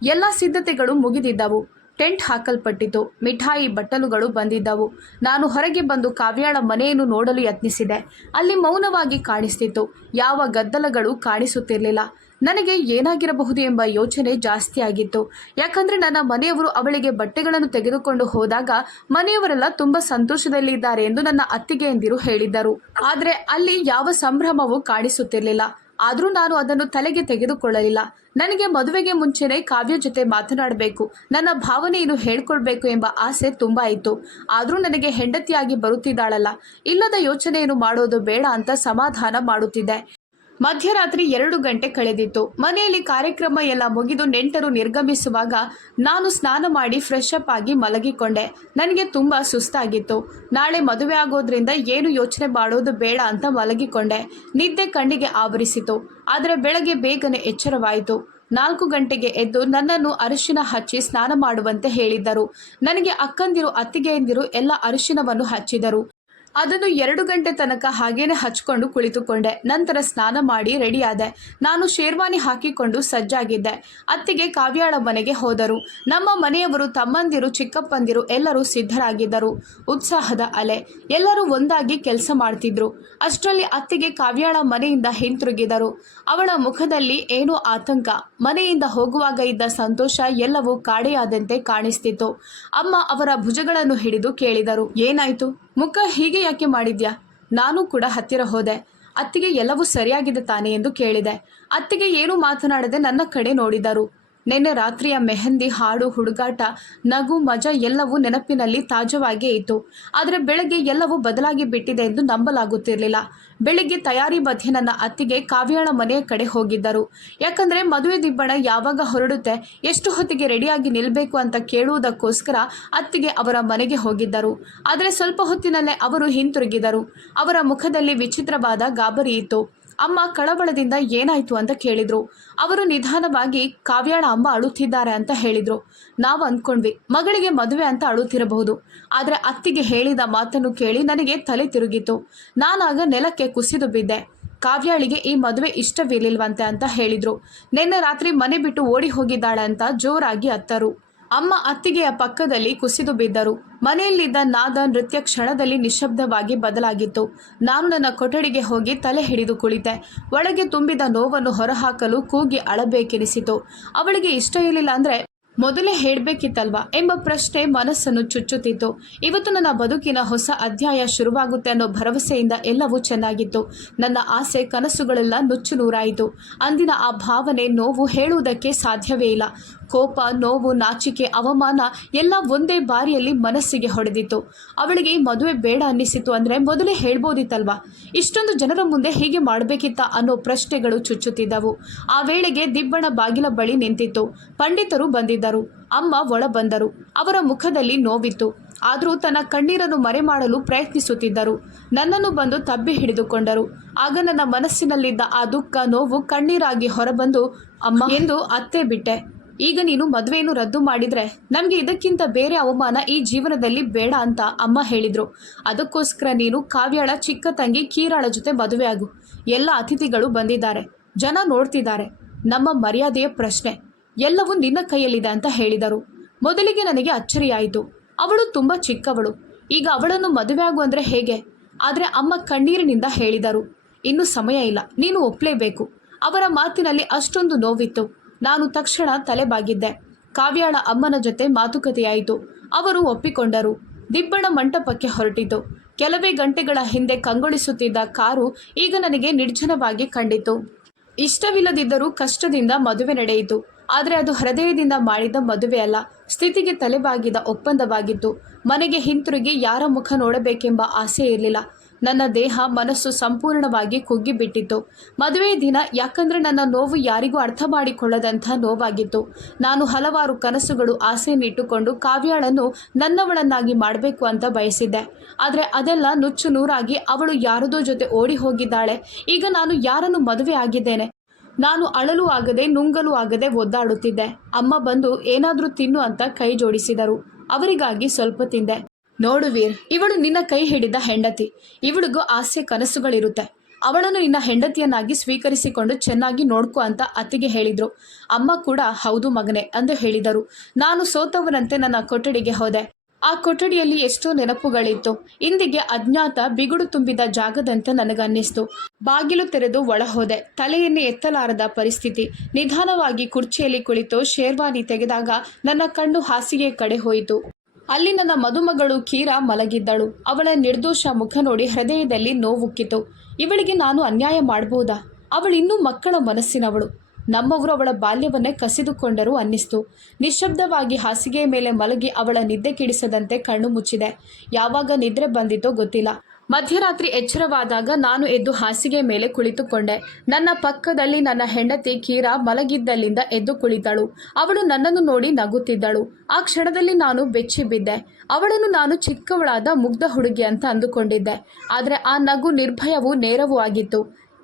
ಎಲ್ಲ ಸಿದ್ಧತೆಗಳು ಮುಗಿದಿದ್ದವು. ಟೆಂಟ್ ಹಾಕಲ್ಪಟ್ಟಿತು. ಮಿಠಾಯಿ ಬಟ್ಟಲುಗಳು ಬಂದಿದ್ದವು. ನಾನು ಹೊರಗೆ ಬಂದು ಕಾವ್ಯಾಳ ಮನೆಯನ್ನು ನೋಡಲು ಯತ್ನಿಸಿದೆ. ಅಲ್ಲಿ ಮೌನವಾಗಿ ಕಾಣಿಸ್ತಿತ್ತು. ಯಾವ ಗದ್ದಲಗಳು ಕಾಣಿಸುತ್ತಿರಲಿಲ್ಲ. ನನಗೆ ಏನಾಗಿರಬಹುದು ಎಂಬ ಯೋಚನೆ ಜಾಸ್ತಿಯಾಗಿತ್ತು. ಯಾಕಂದರೆ ನನ್ನ ಮನೆಯವರು ಅವಳಿಗೆ ಬಟ್ಟೆಗಳನ್ನು ತೆಗೆದುಕೊಂಡು ಹೋದಾಗ ಮನೆಯವರೆಲ್ಲ ತುಂಬ ಸಂತೋಷದಲ್ಲಿದ್ದಾರೆ ಎಂದು ನನ್ನ ಅತ್ತಿಗೆಯಂದಿರು ಹೇಳಿದ್ದರು. ಆದರೆ ಅಲ್ಲಿ ಯಾವ ಸಂಭ್ರಮವೂ ಕಾಣಿಸುತ್ತಿರಲಿಲ್ಲ. ಆದರೂ ನಾನು ಅದನ್ನು ತಲೆಗೆ ತೆಗೆದುಕೊಳ್ಳಲಿಲ್ಲ. ನನಗೆ ಮದುವೆಗೆ ಮುಂಚೆನೇ ಕಾವ್ಯ ಜೊತೆ ಮಾತನಾಡಬೇಕು. ನನ್ನ ಭಾವನೆಯನ್ನು ಹೇಳ್ಕೊಳ್ಬೇಕು ಎಂಬ ಆಸೆ ತುಂಬ ಇತ್ತು. ಆದರೂ ನನಗೆ ಹೆಂಡತಿಯಾಗಿ ಬರುತ್ತಿದ್ದಾಳಲ್ಲ. ಇಲ್ಲದ ಯೋಚನೆಯನ್ನು ಮಾಡೋದು ಬೇಡ ಅಂತ ಸಮಾಧಾನ ಮಾಡುತ್ತಿದ್ದೆ. ಮಧ್ಯರಾತ್ರಿ ಎರಡು ಗಂಟೆ ಕಳೆದಿತ್ತು. ಮನೆಯಲ್ಲಿ ಕಾರ್ಯಕ್ರಮ ಎಲ್ಲ ಮುಗಿದು ನೆಂಟರು ನಿರ್ಗಮಿಸುವಾಗ ನಾನು ಸ್ನಾನ ಮಾಡಿ ಫ್ರೆಶ್ ಅಪ್ ಆಗಿ ಮಲಗಿಕೊಂಡೆ. ನನಗೆ ತುಂಬ ಸುಸ್ತಾಗಿತ್ತು. ನಾಳೆ ಮದುವೆ ಆಗೋದ್ರಿಂದ ಏನು ಯೋಚನೆ ಮಾಡೋದು ಬೇಡ ಅಂತ ಮಲಗಿಕೊಂಡೆ. ನಿದ್ದೆ ಕಣ್ಣಿಗೆ ಆವರಿಸಿತು. ಆದರೆ ಬೆಳಗ್ಗೆ ಬೇಗನೆ ಎಚ್ಚರವಾಯಿತು. ನಾಲ್ಕು ಗಂಟೆಗೆ ಎದ್ದು ನನ್ನನ್ನು ಅರಿಶಿನ ಹಚ್ಚಿ ಸ್ನಾನ ಮಾಡುವಂತೆ ಹೇಳಿದ್ದರು. ನನಗೆ ಅಕ್ಕಂದಿರು, ಅತ್ತಿಗೆಯಂದಿರು ಎಲ್ಲ ಅರಿಶಿನವನ್ನು ಹಚ್ಚಿದರು. ಅದನ್ನು ಎರಡು ಗಂಟೆ ತನಕ ಹಾಗೇನೆ ಹಚ್ಕೊಂಡು ಕುಳಿತುಕೊಂಡೆ. ನಂತರ ಸ್ನಾನ ಮಾಡಿ ರೆಡಿಯಾದೆ. ನಾನು ಶೇರ್ವಾನಿ ಹಾಕಿಕೊಂಡು ಸಜ್ಜಾಗಿದ್ದೆ. ಅತ್ತಿಗೆ ಕಾವ್ಯಾಳ ಮನೆಗೆ ಹೋದರು. ನಮ್ಮ ಮನೆಯವರು ತಮ್ಮಂದಿರು, ಚಿಕ್ಕಪ್ಪಂದಿರು ಎಲ್ಲರೂ ಸಿದ್ಧರಾಗಿದ್ದರು. ಉತ್ಸಾಹದ ಅಲೆ. ಎಲ್ಲರೂ ಒಂದಾಗಿ ಕೆಲಸ ಮಾಡ್ತಿದ್ರು. ಅಷ್ಟರಲ್ಲಿ ಅತ್ತಿಗೆ ಕಾವ್ಯಾಳ ಮನೆಯಿಂದ ಹಿಂತಿರುಗಿದರು. ಅವಳ ಮುಖದಲ್ಲಿ ಏನೋ ಆತಂಕ. ಮನೆಯಿಂದ ಹೋಗುವಾಗ ಇದ್ದ ಸಂತೋಷ ಎಲ್ಲವೂ ಕಾಡೆಯಾದಂತೆ ಕಾಣಿಸ್ತಿತ್ತು. ಅಮ್ಮ ಅವರ ಭುಜಗಳನ್ನು ಹಿಡಿದು ಕೇಳಿದರು, ಏನಾಯ್ತು? ಮುಖ ಹೀಗೆ ಯಾಕೆ ಮಾಡಿದ್ಯಾ? ನಾನು ಕೂಡ ಹತ್ತಿರ ಹೋದೆ. ಅತ್ತಿಗೆ ಎಲ್ಲವೂ ಸರಿಯಾಗಿದೆ ತಾನೆ ಎಂದು ಕೇಳಿದೆ. ಅತ್ತಿಗೆ ಏನೂ ಮಾತನಾಡದೆ ನನ್ನ ಕಡೆ ನೋಡಿದರು. ನಿನ್ನೆ ರಾತ್ರಿಯ ಮೆಹಂದಿ, ಹಾಡು, ಹುಡುಗಾಟ, ನಗು, ಮಜಾ ಎಲ್ಲವೂ ನೆನಪಿನಲ್ಲಿ ತಾಜವಾಗಿಯೇ ಇತ್ತು. ಆದರೆ ಬೆಳಗ್ಗೆ ಎಲ್ಲವೂ ಬದಲಾಗಿ ಬಿಟ್ಟಿದೆ ಎಂದು ನಂಬಲಾಗುತ್ತಿರಲಿಲ್ಲ. ಬೆಳಿಗ್ಗೆ ತಯಾರಿ ಮಧ್ಯೆ ನನ್ನ ಅತ್ತಿಗೆ ಕಾವ್ಯಾಳ ಮನೆಯ ಕಡೆ ಹೋಗಿದ್ದರು. ಯಾಕಂದ್ರೆ ಮದುವೆ ದಿಬ್ಬಣ ಯಾವಾಗ ಹೊರಡುತ್ತೆ, ಎಷ್ಟು ಹೊತ್ತಿಗೆ ರೆಡಿಯಾಗಿ ನಿಲ್ಲಬೇಕು ಅಂತ ಕೇಳುವುದಕ್ಕೋಸ್ಕರ ಅತ್ತಿಗೆ ಅವರ ಮನೆಗೆ ಹೋಗಿದ್ದರು. ಆದರೆ ಸ್ವಲ್ಪ ಹೊತ್ತಿನಲ್ಲೇ ಅವರು ಹಿಂತಿರುಗಿದರು. ಅವರ ಮುಖದಲ್ಲಿ ವಿಚಿತ್ರವಾದ ಗಾಬರಿ ಇತ್ತು. ಅಮ್ಮ ಕಳವಳದಿಂದ ಏನಾಯ್ತು ಅಂತ ಕೇಳಿದ್ರು. ಅವರು ನಿಧಾನವಾಗಿ, ಕಾವ್ಯಾಳ ಅಮ್ಮ ಅಳುತ್ತಿದ್ದಾರೆ ಅಂತ ಹೇಳಿದ್ರು. ನಾವು ಅಂದ್ಕೊಂಡ್ವಿ ಮಗಳಿಗೆ ಮದುವೆ ಅಂತ ಅಳುತ್ತಿರಬಹುದು. ಆದರೆ ಅತ್ತಿಗೆ ಹೇಳಿದ ಮಾತನ್ನು ಕೇಳಿ ನನಗೆ ತಲೆ ತಿರುಗಿತು. ನಾನಾಗ ನೆಲಕ್ಕೆ ಕುಸಿದು ಬಿದ್ದೆ. ಕಾವ್ಯಾಳಿಗೆ ಈ ಮದುವೆ ಇಷ್ಟವಿರಲಿಲ್ವಂತೆ ಅಂತ ಹೇಳಿದ್ರು. ನಿನ್ನೆ ರಾತ್ರಿ ಮನೆ ಬಿಟ್ಟು ಓಡಿ ಹೋಗಿದ್ದಾಳೆ ಅಂತ ಜೋರಾಗಿ ಅತ್ತರು. ಅಮ್ಮ ಅತ್ತಿಗೆಯ ಪಕ್ಕದಲ್ಲಿ ಕುಸಿದು ಬಿದ್ದರು. ಮನೆಯಲ್ಲಿದ್ದ ನಾದ ನೃತ್ಯ ಕ್ಷಣದಲ್ಲಿ ನಿಶಬ್ದವಾಗಿ ಬದಲಾಗಿತ್ತು. ನಾನು ನನ್ನ ಕೊಠಡಿಗೆ ಹೋಗಿ ತಲೆ ಹಿಡಿದು ಕುಳಿತೆ. ಒಳಗೆ ತುಂಬಿದ ನೋವನ್ನು ಹೊರಹಾಕಲು ಕೂಗಿ ಅಳಬೇಕೆನಿಸಿತು. ಅವಳಿಗೆ ಇಷ್ಟ ಇರಲಿಲ್ಲ ಅಂದ್ರೆ ಮೊದಲೇ ಹೇಳಬೇಕಿತ್ತಲ್ವಾ ಎಂಬ ಪ್ರಶ್ನೆ ಮನಸ್ಸನ್ನು ಚುಚ್ಚುತ್ತಿತ್ತು. ಇವತ್ತು ನನ್ನ ಬದುಕಿನ ಹೊಸ ಅಧ್ಯಾಯ ಶುರುವಾಗುತ್ತೆ ಅನ್ನೋ ಭರವಸೆಯಿಂದ ಎಲ್ಲವೂ ಚೆನ್ನಾಗಿತ್ತು. ನನ್ನ ಆಸೆ ಕನಸುಗಳೆಲ್ಲ ನುಚ್ಚು ನೂರಾಯಿತು. ಅಂದಿನ ಆ ಭಾವನೆ ನೋವು ಹೇಳುವುದಕ್ಕೆ ಸಾಧ್ಯವೇ ಇಲ್ಲ. ಕೋಪ, ನೋವು, ನಾಚಿಕೆ, ಅವಮಾನ ಎಲ್ಲ ಒಂದೇ ಬಾರಿಯಲ್ಲಿ ಮನಸ್ಸಿಗೆ ಹೊಡೆದಿತ್ತು. ಅವಳಿಗೆ ಮದುವೆ ಬೇಡ ಅನ್ನಿಸಿತು ಅಂದರೆ ಮೊದಲೇ ಹೇಳ್ಬೋದಿತ್ತಲ್ವಾ? ಇಷ್ಟೊಂದು ಜನರ ಮುಂದೆ ಹೀಗೆ ಮಾಡಬೇಕಿತ್ತ ಅನ್ನೋ ಪ್ರಶ್ನೆಗಳು ಚುಚ್ಚುತ್ತಿದ್ದವು. ಆ ವೇಳೆಗೆ ದಿಬ್ಬಣ ಬಾಗಿಲ ಬಳಿ ನಿಂತಿತ್ತು. ಪಂಡಿತರು ಬಂದಿದ್ದರು. ಅಮ್ಮ ಒಳ ಬಂದರು ಅವರ ಮುಖದಲ್ಲಿ ನೋವಿತ್ತು. ಆದರೂ ತನ್ನ ಕಣ್ಣೀರನ್ನು ಮರೆ ಮಾಡಲು ಪ್ರಯತ್ನಿಸುತ್ತಿದ್ದರು. ನನ್ನನ್ನು ಬಂದು ತಬ್ಬಿ ಹಿಡಿದುಕೊಂಡರು. ಆಗ ನನ್ನ ಮನಸ್ಸಿನಲ್ಲಿದ್ದ ಆ ದುಃಖ, ನೋವು ಕಣ್ಣೀರಾಗಿ ಹೊರಬಂದು, ಅಮ್ಮ, ಎಂದು ಅತ್ತೆ ಬಿಟ್ಟೆ. ಈಗ ನೀನು ಮದುವೆಯನ್ನು ರದ್ದು ಮಾಡಿದ್ರೆ ನಮಗೆ ಇದಕ್ಕಿಂತ ಬೇರೆ ಅವಮಾನ ಈ ಜೀವನದಲ್ಲಿ ಬೇಡ ಅಂತ ಅಮ್ಮ ಹೇಳಿದ್ರು. ಅದಕ್ಕೋಸ್ಕರ ನೀನು ಕಾವ್ಯಾಳ ಚಿಕ್ಕ ತಂಗಿ ಕೀರಾಳ ಜೊತೆ ಮದುವೆ ಆಗು ಎಲ್ಲ ಅತಿಥಿಗಳು ಬಂದಿದ್ದಾರೆ. ಜನ ನೋಡ್ತಿದ್ದಾರೆ. ನಮ್ಮ ಮರ್ಯಾದೆಯ ಪ್ರಶ್ನೆ. ಎಲ್ಲವೂ ನಿನ್ನ ಕೈಯಲ್ಲಿದೆ ಅಂತ ಹೇಳಿದರು. ಮೊದಲಿಗೆ ನನಗೆ ಅಚ್ಚರಿಯಾಯಿತು. ಅವಳು ತುಂಬ ಚಿಕ್ಕವಳು. ಈಗ ಅವಳನ್ನು ಮದುವೆ ಆಗು ಅಂದರೆ ಹೇಗೆ? ಆದರೆ ಅಮ್ಮ ಕಣ್ಣೀರಿನಿಂದ ಹೇಳಿದರು. ಇನ್ನು ಸಮಯ ಇಲ್ಲ. ನೀನು ಒಪ್ಪಲೇಬೇಕು ಅವರ ಮಾತಿನಲ್ಲಿ ಅಷ್ಟೊಂದು ನೋವಿತ್ತು. ನಾನು ತಕ್ಷಣ ತಲೆಬಾಗಿದ್ದೆ. ಕಾವ್ಯಾಳ ಅಮ್ಮನ ಜೊತೆ ಮಾತುಕತೆಯಾಯಿತು. ಅವರು ಒಪ್ಪಿಕೊಂಡರು. ದಿಬ್ಬಣ ಮಂಟಪಕ್ಕೆ ಹೊರಟಿತು. ಕೆಲವೇ ಗಂಟೆಗಳ ಹಿಂದೆ ಕಂಗೊಳಿಸುತ್ತಿದ್ದ ಕಾರು ಈಗ ನನಗೆ ನಿರ್ಜನವಾಗಿ ಕಂಡಿತು. ಇಷ್ಟವಿಲ್ಲದಿದ್ದರೂ ಕಷ್ಟದಿಂದ ಮದುವೆ ನಡೆಯಿತು. ಆದರೆ ಅದು ಹೃದಯದಿಂದ ಮಾಡಿದ ಮದುವೆ ಅಲ್ಲ. ಸ್ಥಿತಿಗೆ ತಲೆಬಾಗಿದ ಒಪ್ಪಂದವಾಗಿತ್ತು. ಮನೆಗೆ ಹಿಂತಿರುಗಿ ಯಾರ ಮುಖ ನೋಡಬೇಕೆಂಬ ಆಸೆ ಇರಲಿಲ್ಲ. ನನ್ನ ದೇಹ ಮನಸ್ಸು ಸಂಪೂರ್ಣವಾಗಿ ಕುಗ್ಗಿಬಿಟ್ಟಿತ್ತು. ಮದುವೆ ದಿನ ಯಾಕಂದ್ರೆ ನನ್ನ ನೋವು ಯಾರಿಗೂ ಅರ್ಥ ಮಾಡಿಕೊಳ್ಳದಂಥ ನೋವಾಗಿತ್ತು. ನಾನು ಹಲವಾರು ಕನಸುಗಳು ಆಸೆಯನ್ನಿಟ್ಟುಕೊಂಡು ಕಾವ್ಯಾಳನ್ನು ನನ್ನವಳನ್ನಾಗಿ ಮಾಡಬೇಕು ಅಂತ ಬಯಸಿದ್ದೆ. ಆದರೆ ಅದೆಲ್ಲ ನುಚ್ಚು ನೂರಾಗಿ ಅವಳು ಯಾರದೋ ಜೊತೆ ಓಡಿ ಹೋಗಿದ್ದಾಳೆ. ಈಗ ನಾನು ಯಾರನ್ನು ಮದುವೆ ಆಗಿದ್ದೇನೆ? ನಾನು ಅಳಲು ಆಗದೆ ನುಂಗಲು ಆಗದೆ ಒದ್ದಾಡುತ್ತಿದ್ದೆ. ಅಮ್ಮ ಬಂದು ಏನಾದರೂ ತಿನ್ನು ಅಂತ ಕೈ ಜೋಡಿಸಿದರು. ಅವರಿಗಾಗಿ ಸ್ವಲ್ಪ ತಿಂದೆ. ನೋಡು ವೀರ್ ಇವಳು ನಿನ್ನ ಕೈ ಹಿಡಿದ ಹೆಂಡತಿ. ಇವಳಿಗೂ ಆಸೆ ಕನಸುಗಳಿರುತ್ತೆ. ಅವಳನ್ನು ನಿನ್ನ ಹೆಂಡತಿಯನ್ನಾಗಿ ಸ್ವೀಕರಿಸಿಕೊಂಡು ಚೆನ್ನಾಗಿ ನೋಡ್ಕೊ ಅಂತ ಅತ್ತಿಗೆ ಹೇಳಿದ್ರು. ಅಮ್ಮ ಕೂಡ, ಹೌದು ಮಗನೆ ಎಂದು ಹೇಳಿದರು. ನಾನು ಸೋತವನಂತೆ ನನ್ನ ಕೊಠಡಿಗೆ ಹೋದೆ. ಆ ಕೊಠಡಿಯಲ್ಲಿ ಎಷ್ಟೋ ನೆನಪುಗಳಿತ್ತು. ಇಂದಿಗೆ ಅಜ್ಞಾತ, ಬಿಗುಡು ತುಂಬಿದ ಜಾಗದಂತೆ ನನಗನ್ನಿಸ್ತು. ಬಾಗಿಲು ತೆರೆದು ಒಳ ಹೋದೆ ತಲೆಯನ್ನು ಎತ್ತಲಾರದ ಪರಿಸ್ಥಿತಿ. ನಿಧಾನವಾಗಿ ಕುರ್ಚಿಯಲ್ಲಿ ಕುಳಿತು ಶೇರ್ವಾನಿ ತೆಗೆದಾಗ ನನ್ನ ಕಣ್ಣು ಹಾಸಿಗೆ ಕಡೆ ಹೋಯಿತು. ಅಲ್ಲಿ ನನ್ನ ಮದುಮಗಳು ಕೀರಾ ಮಲಗಿದ್ದಳು. ಅವಳ ನಿರ್ದೋಷ ಮುಖ ನೋಡಿ ಹೃದಯದಲ್ಲಿ ನೋವುಕ್ಕಿತು. ಇವಳಿಗೆ ನಾನು ಅನ್ಯಾಯ ಮಾಡಬಹುದಾ ಅವಳಿನ್ನೂ ಮಕ್ಕಳ ಮನಸ್ಸಿನವಳು. ನಮ್ಮವರು ಅವಳ ಬಾಲ್ಯವನ್ನೇ ಕಸಿದುಕೊಂಡರೂ ಅನ್ನಿಸ್ತು. ನಿಶ್ಶಬ್ದವಾಗಿ ಹಾಸಿಗೆಯ ಮೇಲೆ ಮಲಗಿ ಅವಳ ನಿದ್ದೆ ಕಿಡಿಸದಂತೆ ಕಣ್ಣು ಮುಚ್ಚಿದೆ. ಯಾವಾಗ ನಿದ್ರೆ ಬಂದಿತೋ ಗೊತ್ತಿಲ್ಲ. ಮಧ್ಯರಾತ್ರಿ ಎಚ್ಚರವಾದಾಗ ನಾನು ಎದ್ದು ಹಾಸಿಗೆ ಮೇಲೆ ಕುಳಿತುಕೊಂಡೆ. ನನ್ನ ಪಕ್ಕದಲ್ಲಿ ನನ್ನ ಹೆಂಡತಿ ಕೀರಾ ಮಲಗಿದ್ದಲ್ಲಿಂದ ಎದ್ದು ಕುಳಿತಳು. ಅವಳು ನನ್ನನ್ನು ನೋಡಿ ನಗುತ್ತಿದ್ದಳು. ಆ ಕ್ಷಣದಲ್ಲಿ ನಾನು ಬೆಚ್ಚಿ ಬಿದ್ದೆ. ಅವಳನ್ನು ನಾನು ಚಿಕ್ಕವಳಾದ ಮುಗ್ಧ ಹುಡುಗಿ ಅಂತ ಅಂದುಕೊಂಡಿದ್ದೆ. ಆದರೆ ಆ ನಗು ನಿರ್ಭಯವು ನೇರವೂ ಆಗಿತ್ತು.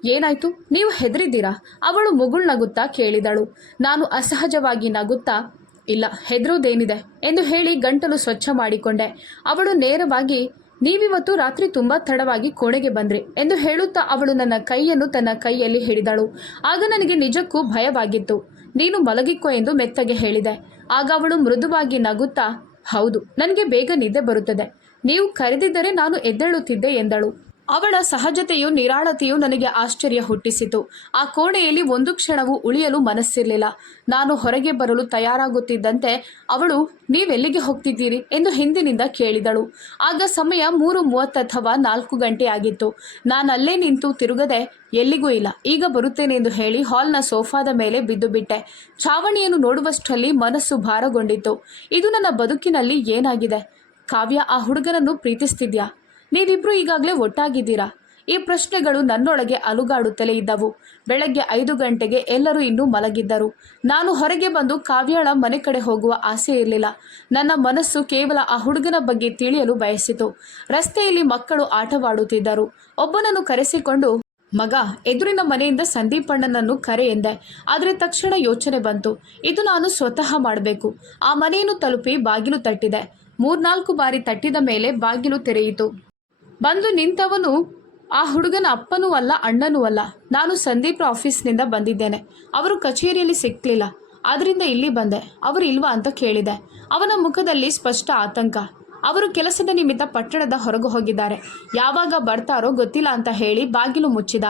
ಏನಾಯ್ತು? ನೀವು ಹೆದರಿದ್ದೀರಾ? ಅವಳು ಮುಗುಳ್ ನಗುತ್ತಾ ಕೇಳಿದಳು. ನಾನು ಅಸಹಜವಾಗಿ ನಗುತ್ತಾ, ಇಲ್ಲ, ಹೆದರೋದೇನಿದೆ? ಎಂದು ಹೇಳಿ ಗಂಟಲು ಸ್ವಚ್ಛ ಮಾಡಿಕೊಂಡೆ. ಅವಳು ನೇರವಾಗಿ ನೀವಿವತ್ತು ರಾತ್ರಿ ತುಂಬಾ ತಡವಾಗಿ ಕೋಣೆಗೆ ಬಂದ್ರಿ ಎಂದು ಹೇಳುತ್ತಾ ಅವಳು ನನ್ನ ಕೈಯನ್ನು ತನ್ನ ಕೈಯಲ್ಲಿ ಹಿಡಿದಳು. ಆಗ ನನಗೆ ನಿಜಕ್ಕೂ ಭಯವಾಗಿತ್ತು. ನೀನು ಮಲಗಿಕೋ ಎಂದು ಮೆತ್ತಗೆ ಹೇಳಿದೆ. ಆಗ ಅವಳು ಮೃದುವಾಗಿ ನಗುತ್ತಾ, ಹೌದು, ನನಗೆ ಬೇಗ ನಿದ್ದೆ ಬರುತ್ತದೆ. ನೀವು ಕರೆದಿದ್ದರೆ ನಾನು ಎದ್ದೇಳುತ್ತಿದ್ದೆ ಎಂದಳು. ಅವಳ ಸಹಜತೆಯು ನಿರಾಳತೆಯು ನನಗೆ ಆಶ್ಚರ್ಯ ಹುಟ್ಟಿಸಿತು. ಆ ಕೋಣೆಯಲ್ಲಿ ಒಂದು ಕ್ಷಣವೂ ಉಳಿಯಲು ಮನಸ್ಸಿರಲಿಲ್ಲ. ನಾನು ಹೊರಗೆ ಬರಲು ತಯಾರಾಗುತ್ತಿದ್ದಂತೆ ಅವಳು, ನೀವೆಲ್ಲಿಗೆ ಹೋಗ್ತಿದ್ದೀರಿ? ಎಂದು ಹಿಂದಿನಿಂದ ಕೇಳಿದಳು. ಆಗ ಸಮಯ ಮೂರು ಮೂವತ್ತು ಅಥವಾ ನಾಲ್ಕು ಗಂಟೆ ಆಗಿತ್ತು. ನಾನು ಅಲ್ಲೇ ನಿಂತು ತಿರುಗದೆ, ಎಲ್ಲಿಗೂ ಇಲ್ಲ, ಈಗ ಬರುತ್ತೇನೆ ಎಂದು ಹೇಳಿ ಹಾಲ್ನ ಸೋಫಾದ ಮೇಲೆ ಬಿದ್ದು ಬಿಟ್ಟೆ. ಛಾವಣಿಯನ್ನು ನೋಡುವಷ್ಟರಲ್ಲಿ ಮನಸ್ಸು ಭಾರಗೊಂಡಿತ್ತು. ಇದು ನನ್ನ ಬದುಕಿನಲ್ಲಿ ಏನಾಗಿದೆ? ಕಾವ್ಯ, ಆ ಹುಡುಗನನ್ನು ಪ್ರೀತಿಸ್ತಿದ್ಯಾ? ನೀವಿಬ್ರು ಈಗಾಗಲೇ ಒಟ್ಟಾಗಿದ್ದೀರಾ? ಈ ಪ್ರಶ್ನೆಗಳು ನನ್ನೊಳಗೆ ಅಲುಗಾಡುತ್ತಲೇ ಇದ್ದವು. ಬೆಳಗ್ಗೆ ಐದು ಗಂಟೆಗೆ ಎಲ್ಲರೂ ಇನ್ನೂ ಮಲಗಿದ್ದರು. ನಾನು ಹೊರಗೆ ಬಂದು ಕಾವ್ಯಾಳ ಮನೆ ಕಡೆ ಹೋಗುವ ಆಸೆ ಇರಲಿಲ್ಲ. ನನ್ನ ಮನಸ್ಸು ಕೇವಲ ಆ ಹುಡುಗನ ಬಗ್ಗೆ ತಿಳಿಯಲು ಬಯಸಿತು. ರಸ್ತೆಯಲ್ಲಿ ಮಕ್ಕಳು ಆಟವಾಡುತ್ತಿದ್ದರು. ಒಬ್ಬನನ್ನು ಕರೆಸಿಕೊಂಡು, ಮಗ, ಎದುರಿನ ಮನೆಯಿಂದ ಸಂದೀಪಣ್ಣನನ್ನು ಕರೆ ಎಂದೆ. ಆದರೆ ತಕ್ಷಣ ಯೋಚನೆ ಬಂತು. ಇದು ನಾನು ಸ್ವತಃ ಮಾಡಬೇಕು. ಆ ಮನೆಯನ್ನು ತಲುಪಿ ಬಾಗಿಲು ತಟ್ಟಿದೆ. ಮೂರ್ನಾಲ್ಕು ಬಾರಿ ತಟ್ಟಿದ ಮೇಲೆ ಬಾಗಿಲು ತೆರೆಯಿತು. ಬಂದು ನಿಂತವನು ಆ ಹುಡುಗನ ಅಪ್ಪನೂ ಅಲ್ಲ, ಅಣ್ಣನೂ ಅಲ್ಲ. ನಾನು ಸಂದೀಪ್ ಆಫೀಸ್ನಿಂದ ಬಂದಿದ್ದೇನೆ. ಅವರು ಕಚೇರಿಯಲ್ಲಿ ಸಿಕ್ಕಲಿಲ್ಲ ಆದ್ರಿಂದ ಇಲ್ಲಿ ಬಂದೆ. ಅವರು ಇಲ್ವಾ ಅಂತ ಕೇಳಿದೆ. ಅವನ ಮುಖದಲ್ಲಿ ಸ್ಪಷ್ಟ ಆತಂಕ. ಅವರು ಕೆಲಸದ ನಿಮಿತ್ತ ಪಟ್ಟಣದ ಹೊರಗೆ ಹೋಗಿದ್ದಾರೆ. ಯಾವಾಗ ಬರ್ತಾರೋ ಗೊತ್ತಿಲ್ಲ ಅಂತ ಹೇಳಿ ಬಾಗಿಲು ಮುಚ್ಚಿದ.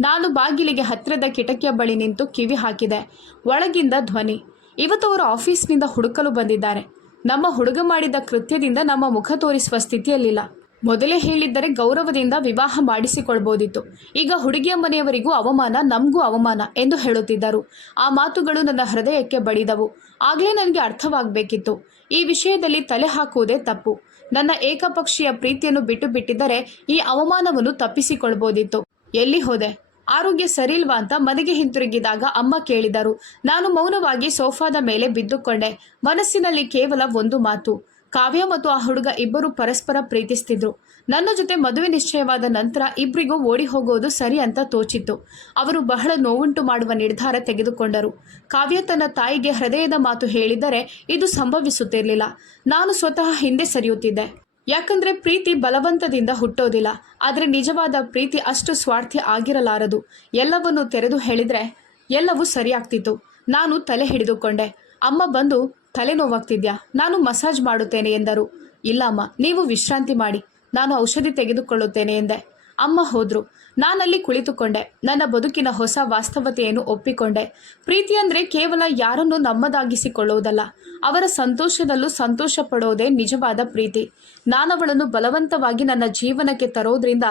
ನಾನು ಬಾಗಿಲಿಗೆ ಹತ್ತಿರದ ಕಿಟಕಿಯ ಬಳಿ ನಿಂತು ಕಿವಿ ಹಾಕಿದೆ. ಒಳಗಿಂದ ಧ್ವನಿ. ಇವತ್ತು ಅವರು ಆಫೀಸ್ನಿಂದ ಹುಡುಕಲು ಬಂದಿದ್ದಾರೆ. ನಮ್ಮ ಹುಡುಗ ಮಾಡಿದ ಕೃತ್ಯದಿಂದ ನಮ್ಮ ಮುಖ ತೋರಿಸುವ ಸ್ಥಿತಿಯಲ್ಲಿಲ್ಲ. ಮೊದಲೇ ಹೇಳಿದ್ದರೆ ಗೌರವದಿಂದ ವಿವಾಹ ಮಾಡಿಸಿಕೊಳ್ಬೋದಿತ್ತು. ಈಗ ಹುಡುಗಿಯ ಮನೆಯವರಿಗೂ ಅವಮಾನ, ನಮಗೂ ಅವಮಾನ ಎಂದು ಹೇಳುತ್ತಿದ್ದರು. ಆ ಮಾತುಗಳು ನನ್ನ ಹೃದಯಕ್ಕೆ ಬಡಿದವು. ಆಗಲೇ ನನಗೆ ಅರ್ಥವಾಗಬೇಕಿತ್ತು. ಈ ವಿಷಯದಲ್ಲಿ ತಲೆ ಹಾಕುವುದೇ ತಪ್ಪು. ನನ್ನ ಏಕಪಕ್ಷೀಯ ಪ್ರೀತಿಯನ್ನು ಬಿಟ್ಟು ಬಿಟ್ಟಿದ್ದರೆ ಈ ಅವಮಾನವನ್ನು ತಪ್ಪಿಸಿಕೊಳ್ಬೋದಿತ್ತು. ಎಲ್ಲಿ ಹೋದೆ? ಆರೋಗ್ಯ ಸರಿಲ್ವಾ ಅಂತ ಮನೆಗೆ ಹಿಂತಿರುಗಿದಾಗ ಅಮ್ಮ ಕೇಳಿದರು. ನಾನು ಮೌನವಾಗಿ ಸೋಫಾದ ಮೇಲೆ ಬಿದ್ದುಕೊಂಡೆ. ಮನಸ್ಸಿನಲ್ಲಿ ಕೇವಲ ಒಂದು ಮಾತು. ಕಾವ್ಯ ಮತ್ತು ಆ ಹುಡುಗ ಇಬ್ಬರು ಪರಸ್ಪರ ಪ್ರೀತಿಸ್ತಿದ್ರು. ನನ್ನ ಜೊತೆ ಮದುವೆ ನಿಶ್ಚಯವಾದ ನಂತರ ಇಬ್ಬರಿಗೂ ಓಡಿ ಹೋಗೋದು ಸರಿ ಅಂತ ತೋಚಿತ್ತು. ಅವರು ಬಹಳ ನೋವುಂಟು ಮಾಡುವ ನಿರ್ಧಾರ ತೆಗೆದುಕೊಂಡರು. ಕಾವ್ಯ ತನ್ನ ತಾಯಿಗೆ ಹೃದಯದ ಮಾತು ಹೇಳಿದರೆ ಇದು ಸಂಭವಿಸುತ್ತಿರಲಿಲ್ಲ. ನಾನು ಸ್ವತಃ ಹಿಂದೆ ಸರಿಯುತ್ತಿದ್ದೆ. ಯಾಕಂದ್ರೆ ಪ್ರೀತಿ ಬಲವಂತದಿಂದ ಹುಟ್ಟೋದಿಲ್ಲ. ಆದರೆ ನಿಜವಾದ ಪ್ರೀತಿ ಅಷ್ಟು ಸ್ವಾರ್ಥಿ ಆಗಿರಲಾರದು. ಎಲ್ಲವನ್ನು ತೆರೆದು ಹೇಳಿದರೆ ಎಲ್ಲವೂ ಸರಿಯಾಗ್ತಿತ್ತು. ನಾನು ತಲೆ ಹಿಡಿದುಕೊಂಡೆ. ಅಮ್ಮ ಬಂದು ತಲೆನೋವಾಗ್ತಿದ್ಯಾ? ನಾನು ಮಸಾಜ್ ಮಾಡುತ್ತೇನೆ ಎಂದರು. ಇಲ್ಲ ಅಮ್ಮ ನೀವು ವಿಶ್ರಾಂತಿ ಮಾಡಿ. ನಾನು ಔಷಧಿ ತೆಗೆದುಕೊಳ್ಳುತ್ತೇನೆ ಎಂದೆ. ಅಮ್ಮ ಹೋದ್ರು. ನಾನಲ್ಲಿ ಕುಳಿತುಕೊಂಡೆ. ನನ್ನ ಬದುಕಿನ ಹೊಸ ವಾಸ್ತವತೆಯನ್ನು ಒಪ್ಪಿಕೊಂಡೆ. ಪ್ರೀತಿ ಅಂದ್ರೆ ಕೇವಲ ಯಾರನ್ನು ನಮ್ಮದಾಗಿಸಿಕೊಳ್ಳುವುದಲ್ಲ, ಅವರ ಸಂತೋಷದಲ್ಲೂ ಸಂತೋಷ ಪಡೋದೇ ನಿಜವಾದ ಪ್ರೀತಿ. ನಾನವಳನ್ನು ಬಲವಂತವಾಗಿ ನನ್ನ ಜೀವನಕ್ಕೆ ತರೋದ್ರಿಂದ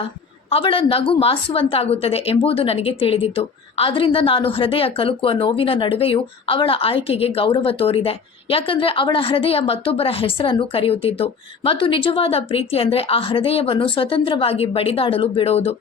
ಅವಳ ನಗು ಮಾಸುವಂತಾಗುತ್ತದೆ ಎಂಬುದು ನನಗೆ ತಿಳಿದಿತ್ತು. ಆದ್ದರಿಂದ ನಾನು ಹೃದಯ ಕಲುಕುವ ನೋವಿನ ನಡುವೆಯೂ ಅವಳ ಆಯ್ಕೆಗೆ ಗೌರವ ತೋರಿದೆ. ಯಾಕಂದರೆ ಅವಳ ಹೃದಯ ಮತ್ತೊಬ್ಬರ ಹೆಸರನ್ನು ಕರೆಯುತ್ತಿತ್ತು. ಮತ್ತು ನಿಜವಾದ ಪ್ರೀತಿ ಅಂದ್ರೆ ಆ ಹೃದಯವನ್ನು ಸ್ವತಂತ್ರವಾಗಿ ಬಡಿದಾಡಲು ಬಿಡುವುದು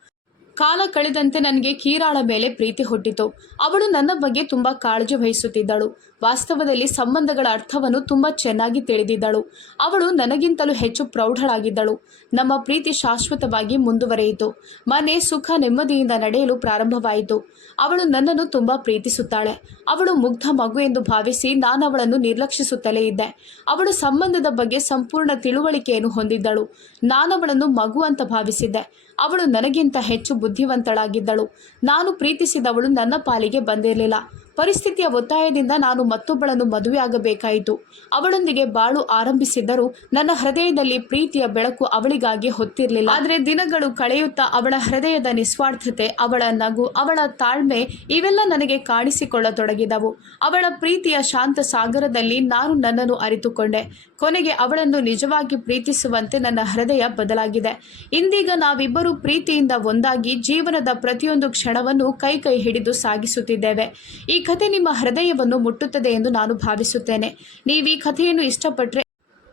ಕಾಲ ಕಳೆದಂತೆ ನನಗೆ ಕೀರಾಳ ಮೇಲೆ ಪ್ರೀತಿ ಹುಟ್ಟಿತು. ಅವಳು ನನ್ನ ಬಗ್ಗೆ ತುಂಬ ಕಾಳಜಿ ವಹಿಸುತ್ತಿದ್ದಳು. ವಾಸ್ತವದಲ್ಲಿ ಸಂಬಂಧಗಳ ಅರ್ಥವನ್ನು ತುಂಬ ಚೆನ್ನಾಗಿ ತಿಳಿದಿದ್ದಳು. ಅವಳು ನನಗಿಂತಲೂ ಹೆಚ್ಚು ಪ್ರೌಢಳಾಗಿದ್ದಳು. ನಮ್ಮ ಪ್ರೀತಿ ಶಾಶ್ವತವಾಗಿ ಮುಂದುವರೆಯಿತು. ಮನೆ ಸುಖ ನೆಮ್ಮದಿಯಿಂದ ನಡೆಯಲು ಪ್ರಾರಂಭವಾಯಿತು. ಅವಳು ನನ್ನನ್ನು ತುಂಬ ಪ್ರೀತಿಸುತ್ತಾಳೆ. ಅವಳು ಮುಗ್ಧ ಮಗು ಎಂದು ಭಾವಿಸಿ ನಾನು ಅವಳನ್ನು ನಿರ್ಲಕ್ಷಿಸುತ್ತಲೇ ಇದ್ದೆ. ಅವಳು ಸಂಬಂಧದ ಬಗ್ಗೆ ಸಂಪೂರ್ಣ ತಿಳುವಳಿಕೆಯನ್ನು ಹೊಂದಿದ್ದಳು. ನಾನವಳನ್ನು ಮಗು ಅಂತ ಭಾವಿಸಿದ್ದೆ. ಅವಳು ನನಗಿಂತ ಹೆಚ್ಚು ಬುದ್ಧಿವಂತಳಾಗಿದ್ದಳು. ನಾನು ಪ್ರೀತಿಸಿದವಳು ನನ್ನ ಪಾಲಿಗೆ ಬಂದಿರಲಿಲ್ಲ. ಪರಿಸ್ಥಿತಿಯ ಒತ್ತಾಯದಿಂದ ನಾನು ಮತ್ತೊಬ್ಬಳನ್ನು ಮದುವೆಯಾಗಬೇಕಾಯಿತು. ಅವಳೊಂದಿಗೆ ಬಾಳು ಆರಂಭಿಸಿದ್ದರೂ ನನ್ನ ಹೃದಯದಲ್ಲಿ ಪ್ರೀತಿಯ ಬೆಳಕು ಅವಳಿಗಾಗಿ ಹೊತ್ತಿರಲಿಲ್ಲ. ಆದರೆ ದಿನಗಳು ಕಳೆಯುತ್ತಾ ಅವಳ ಹೃದಯದ ನಿಸ್ವಾರ್ಥತೆ, ಅವಳ ನಗು, ಅವಳ ತಾಳ್ಮೆ ಇವೆಲ್ಲ ನನಗೆ ಕಾಣಿಸಿಕೊಳ್ಳತೊಡಗಿದವು. ಅವಳ ಪ್ರೀತಿಯ ಶಾಂತ ಸಾಗರದಲ್ಲಿ ನಾನು ನನ್ನನ್ನು ಅರಿತುಕೊಂಡೆ. ಕೊನೆಗೆ ಅವಳನ್ನು ನಿಜವಾಗಿ ಪ್ರೀತಿಸುವಂತೆ ನನ್ನ ಹೃದಯ ಬದಲಾಗಿದೆ. ಇಂದೀಗ ನಾವಿಬ್ಬರೂ ಪ್ರೀತಿಯಿಂದ ಒಂದಾಗಿ ಜೀವನದ ಪ್ರತಿಯೊಂದು ಕ್ಷಣವನ್ನು ಕೈ ಕೈ ಹಿಡಿದು ಸಾಗಿಸುತ್ತಿದ್ದೇವೆ. ಈ ಕಥೆ ನಿಮ್ಮ ಹೃದಯವನ್ನು ಮುಟ್ಟುತ್ತದೆ ಎಂದು ನಾನು ಭಾವಿಸುತ್ತೇನೆ. ನೀವು ಈ ಕಥೆಯನ್ನು ಇಷ್ಟಪಟ್ಟರೆ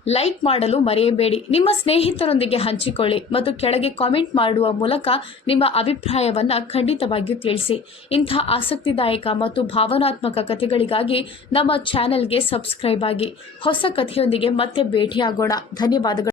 ಲೈಕ್ ಮಾಡಲು ಮರೆಯಬೇಡಿ. ನಿಮ್ಮ ಸ್ನೇಹಿತರೊಂದಿಗೆ ಹಂಚಿಕೊಳ್ಳಿ ಮತ್ತು ಕೆಳಗೆ ಕಾಮೆಂಟ್ ಮಾಡುವ ಮೂಲಕ ನಿಮ್ಮ ಅಭಿಪ್ರಾಯವನ್ನು ಖಂಡಿತವಾಗಿಯೂ ತಿಳಿಸಿ. ಇಂಥ ಆಸಕ್ತಿದಾಯಕ ಮತ್ತು ಭಾವನಾತ್ಮಕ ಕಥೆಗಳಿಗಾಗಿ ನಮ್ಮ ಚಾನೆಲ್ಗೆ ಸಬ್ಸ್ಕ್ರೈಬ್ ಆಗಿ. ಹೊಸ ಕಥೆಯೊಂದಿಗೆ ಮತ್ತೆ ಭೇಟಿಯಾಗೋಣ. ಧನ್ಯವಾದಗಳು.